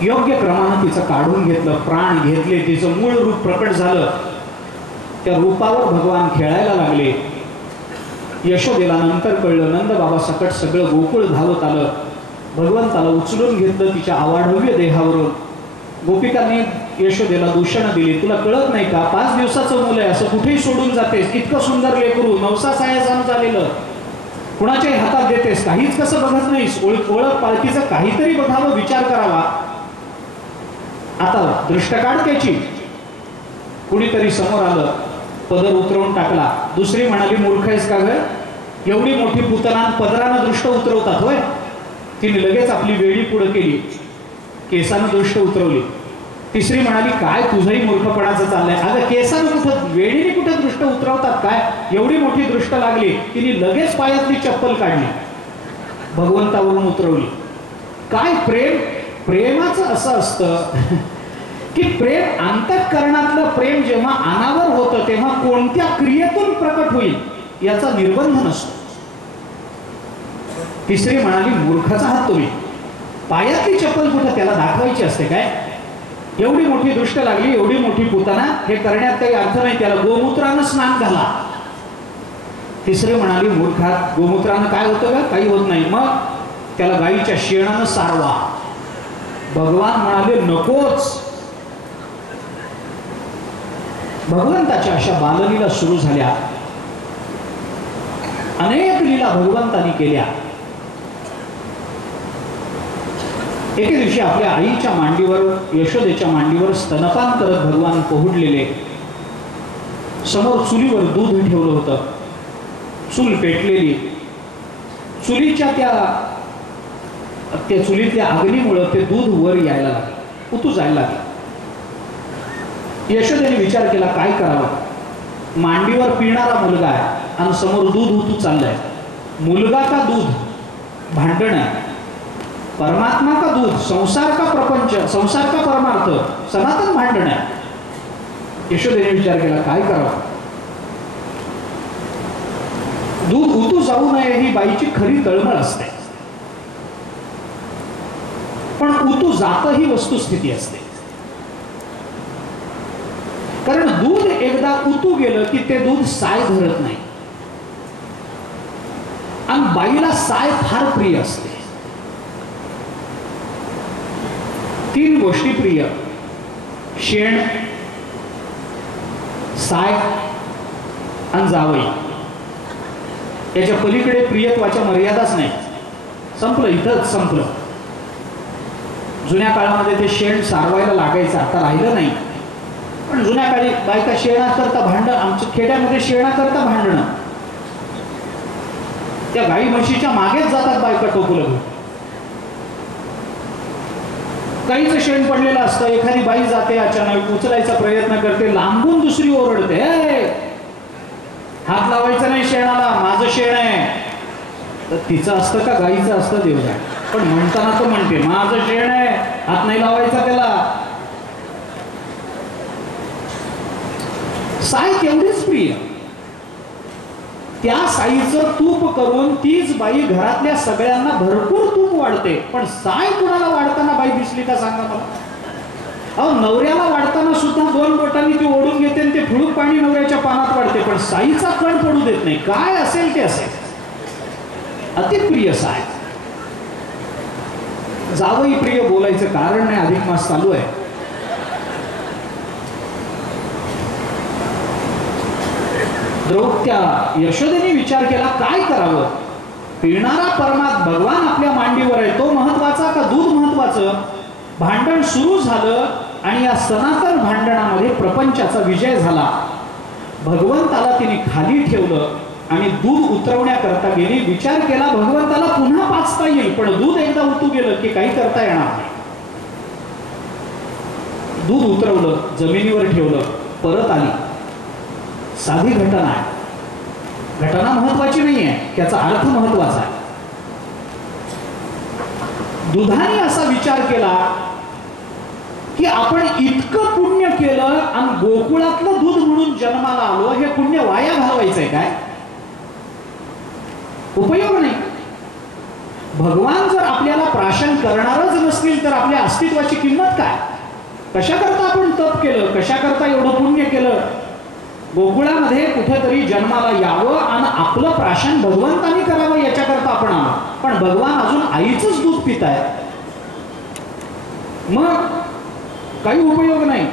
योग्य क्रमानं तिचं काढून घेतलं, प्राण घेतले, तिचं मूळ रूप प्रकट झालं. त्या रूपावर भगवान खेळायला लागले. यशोदेला नंतर कळलं, नंद बाबा सकट सगळं गोकुळ धावत आलं, भगवंताला उचलून घेतलं तिच्या आवाढव्य देहावरून. गोपिकांनी यशोदेला दूषण दिली, तुला कळत नाही का, 5 दिवसाचं मुलं आहे, असं कुठेही सोडून जातेस, इतकं सुंदर लेकरू, नवसा सायाजान झालेलं, कुणाच्याही हातात देतेस, काहीच कसं बघत नाहीस, ओळख पालखीचं काहीतरी बघावं, विचार करावा. आता दृष्ट काढ त्याची. कुणीतरी समोर आलं, पदर उतरवून टाकला. दुसरी म्हणाली, मूर्ख आहेस का ग, एवढी मोठी पुतना पदरानं दृष्ट उतरवतात होय. तिने लगेच आपली वेळी पुढे केली, केसानं दृष्ट उतरवली. तिसरी म्हणाली, काय तुझंही मूर्खपणाचं चाललंय, अगं केसानं कुठं, वेळीने कुठे दृष्ट उतरवतात काय, एवढी मोठी दृष्ट लागली. तिने लगेच पायातली चप्पल काढली, भगवंतावरून उतरवली. काय प्रेम, प्रेमाचं असं असतं की प्रेम अंतःकरणातलं प्रेम जेव्हा अनावर होतं तेव्हा कोणत्या क्रियेतून प्रकट होईल याचा निर्बंध नसतो. तिसरी म्हणाली, मूर्खाचा हात तुम्ही, पायातली चप्पल कुठं त्याला दाखवायची असते काय, एवढी मोठी दृष्ट लागली, एवढी मोठी पुतना, हे करण्यात काही अर्थ नाही, त्याला गोमूत्रानं स्नान घाला. तिसरी म्हणाली, मूर्खात गोमूत्रानं काय होतं का, काही होत नाही, मग त्याला गाईच्या शेणानं सारवा. भगवान म्हणाले, नकोच. भगवंताच्या अशा बाललीला सुरू झाल्या, अनेक लीला भगवंतांनी केल्या. एके दिवशी आपल्या आईच्या मांडीवर, यशोदेच्या मांडीवर स्तनपान करत भगवान पोहुडलेले. समोर चुलीवर दूध ठेवलं होतं, चूल पेटलेली, चुलीच्या त्या चुलीतल्या अग्नीमुळे ते दूध वर यायला लागलं, उतू जायला लागलं. यशोदेने विचार केला, काय करावं, मांडीवर पिणारा मुलगा आहे आणि समोर दूध उतू चाललंय, मुलगा का दूध, भांडण आहे, परमात्मा का दूध, संसार का प्रपंच, संसार का परमार्थ, सनातन भांडण आहे. यशोदेने विचार केला, काय करावं, दूध उतू जाऊ नये ही बाईची खरी तळमळ असते, पण उतू जात ही वस्तुस्थिती असते. कारण दूध एकदा उतू गेलं की ते दूध साय धरत नाही, आणि बाईला साय फार प्रिय असते. 3 गोष्टी प्रिय, शेण, साय आणि जावई. याच्या पलीकडे प्रियत्वाच्या मर्यादाच नाही. संपलं, इथंच संपलं. जुन्या काळामध्ये ते शेण सारवायला लागायचं, आता राहिलं नाही. पण जुन्या काळी बायका शेणा करता भांडण, आमच्या खेड्यामध्ये शेणा करता भांडणं, त्या गाई म्हशीच्या मागेच जातात बायका टोपलं घेऊन. गाईचं शेण पडलेलं असतं, एखादी बाई जाते, अचानक उचलायचा प्रयत्न करते, लांबून दुसरी ओरडते, हात लावायचा नाही शेणाला, माझं शेण आहे. तर तिचं असतं का गाईचं असतं देवजा, पण म्हणताना तो म्हणते माझं शेण आहे, हात नाही लावायचा त्याला. साय तेवढीच प्रिय. त्या साईचं तूप करून तीच बाई घरातल्या सगळ्यांना भरपूर तूप वाढते, पण साय कुणाला वाढताना बाई दिसली का सांगा मला. अहो, नवऱ्याला वाढताना सुद्धा 2 बोटांनी ती ओढून घेते आणि ते फुळूक पाणी नवऱ्याच्या पानात वाढते, पण साईचा कण पडू देत नाही. काय असेल ते असेल, अतिप्रिय साय. जावई प्रिय बोलायचं कारण नाही, अधिक मास चालू आहे. द्रौपद्या यशोदेने विचार केला, काय करावं, पिणारा परमात्मा भगवान आपल्या मांडीवर आहे, तो महत्वाचा का दूध महत्वाचं. भांडण सुरू झालं आणि या सनातन भांडणामध्ये प्रपंचाचा विजय झाला. भगवंताला तिने खाली ठेवलं आणि दूध उतरवण्याकरता गेली. विचार केला, भगवंताला पुन्हा पाचता येईल, पण दूध एकदा उतू गेलं की काही करता येणार नाही. दूध उतरवलं, जमिनीवर ठेवलं, परत आली. साधी घटना आहे, घटना महत्वाची नाहीये, त्याचा अर्थ महत्वाचा आहे. दुधाने असा विचार केला की आपण इतकं पुण्य केलं आणि गोकुळातलं दूध म्हणून जन्माला आलो, हे पुण्य वाया घालवायचंय काय, उपयोग नाही. भगवान जर आपल्याला प्राशन करणारच नसतील तर आपल्या अस्तित्वाची किंमत काय. कशा करता आपण तप केलं, कशा करता एवढं पुण्य केलं. गोकुळामध्ये कुठेतरी जन्माला यावं आणि आपलं प्राशन भगवंतानी करावं याच्याकरता आपण आलो. पण भगवान अजून आईचंच दूध पिताय, मग काही उपयोग नाही.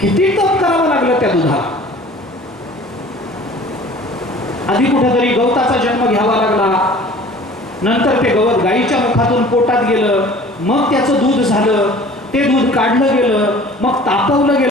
किती तप करावं लागलं त्या दुधाला. आधी कुठेतरी गवताचा जन्म घ्यावा लागला, नंतर ते गवत गाईच्या मुखातून पोटात गेलं, मग त्याचं दूध झालं, ते दूध काढलं गेलं, मग तापवलं गेलं.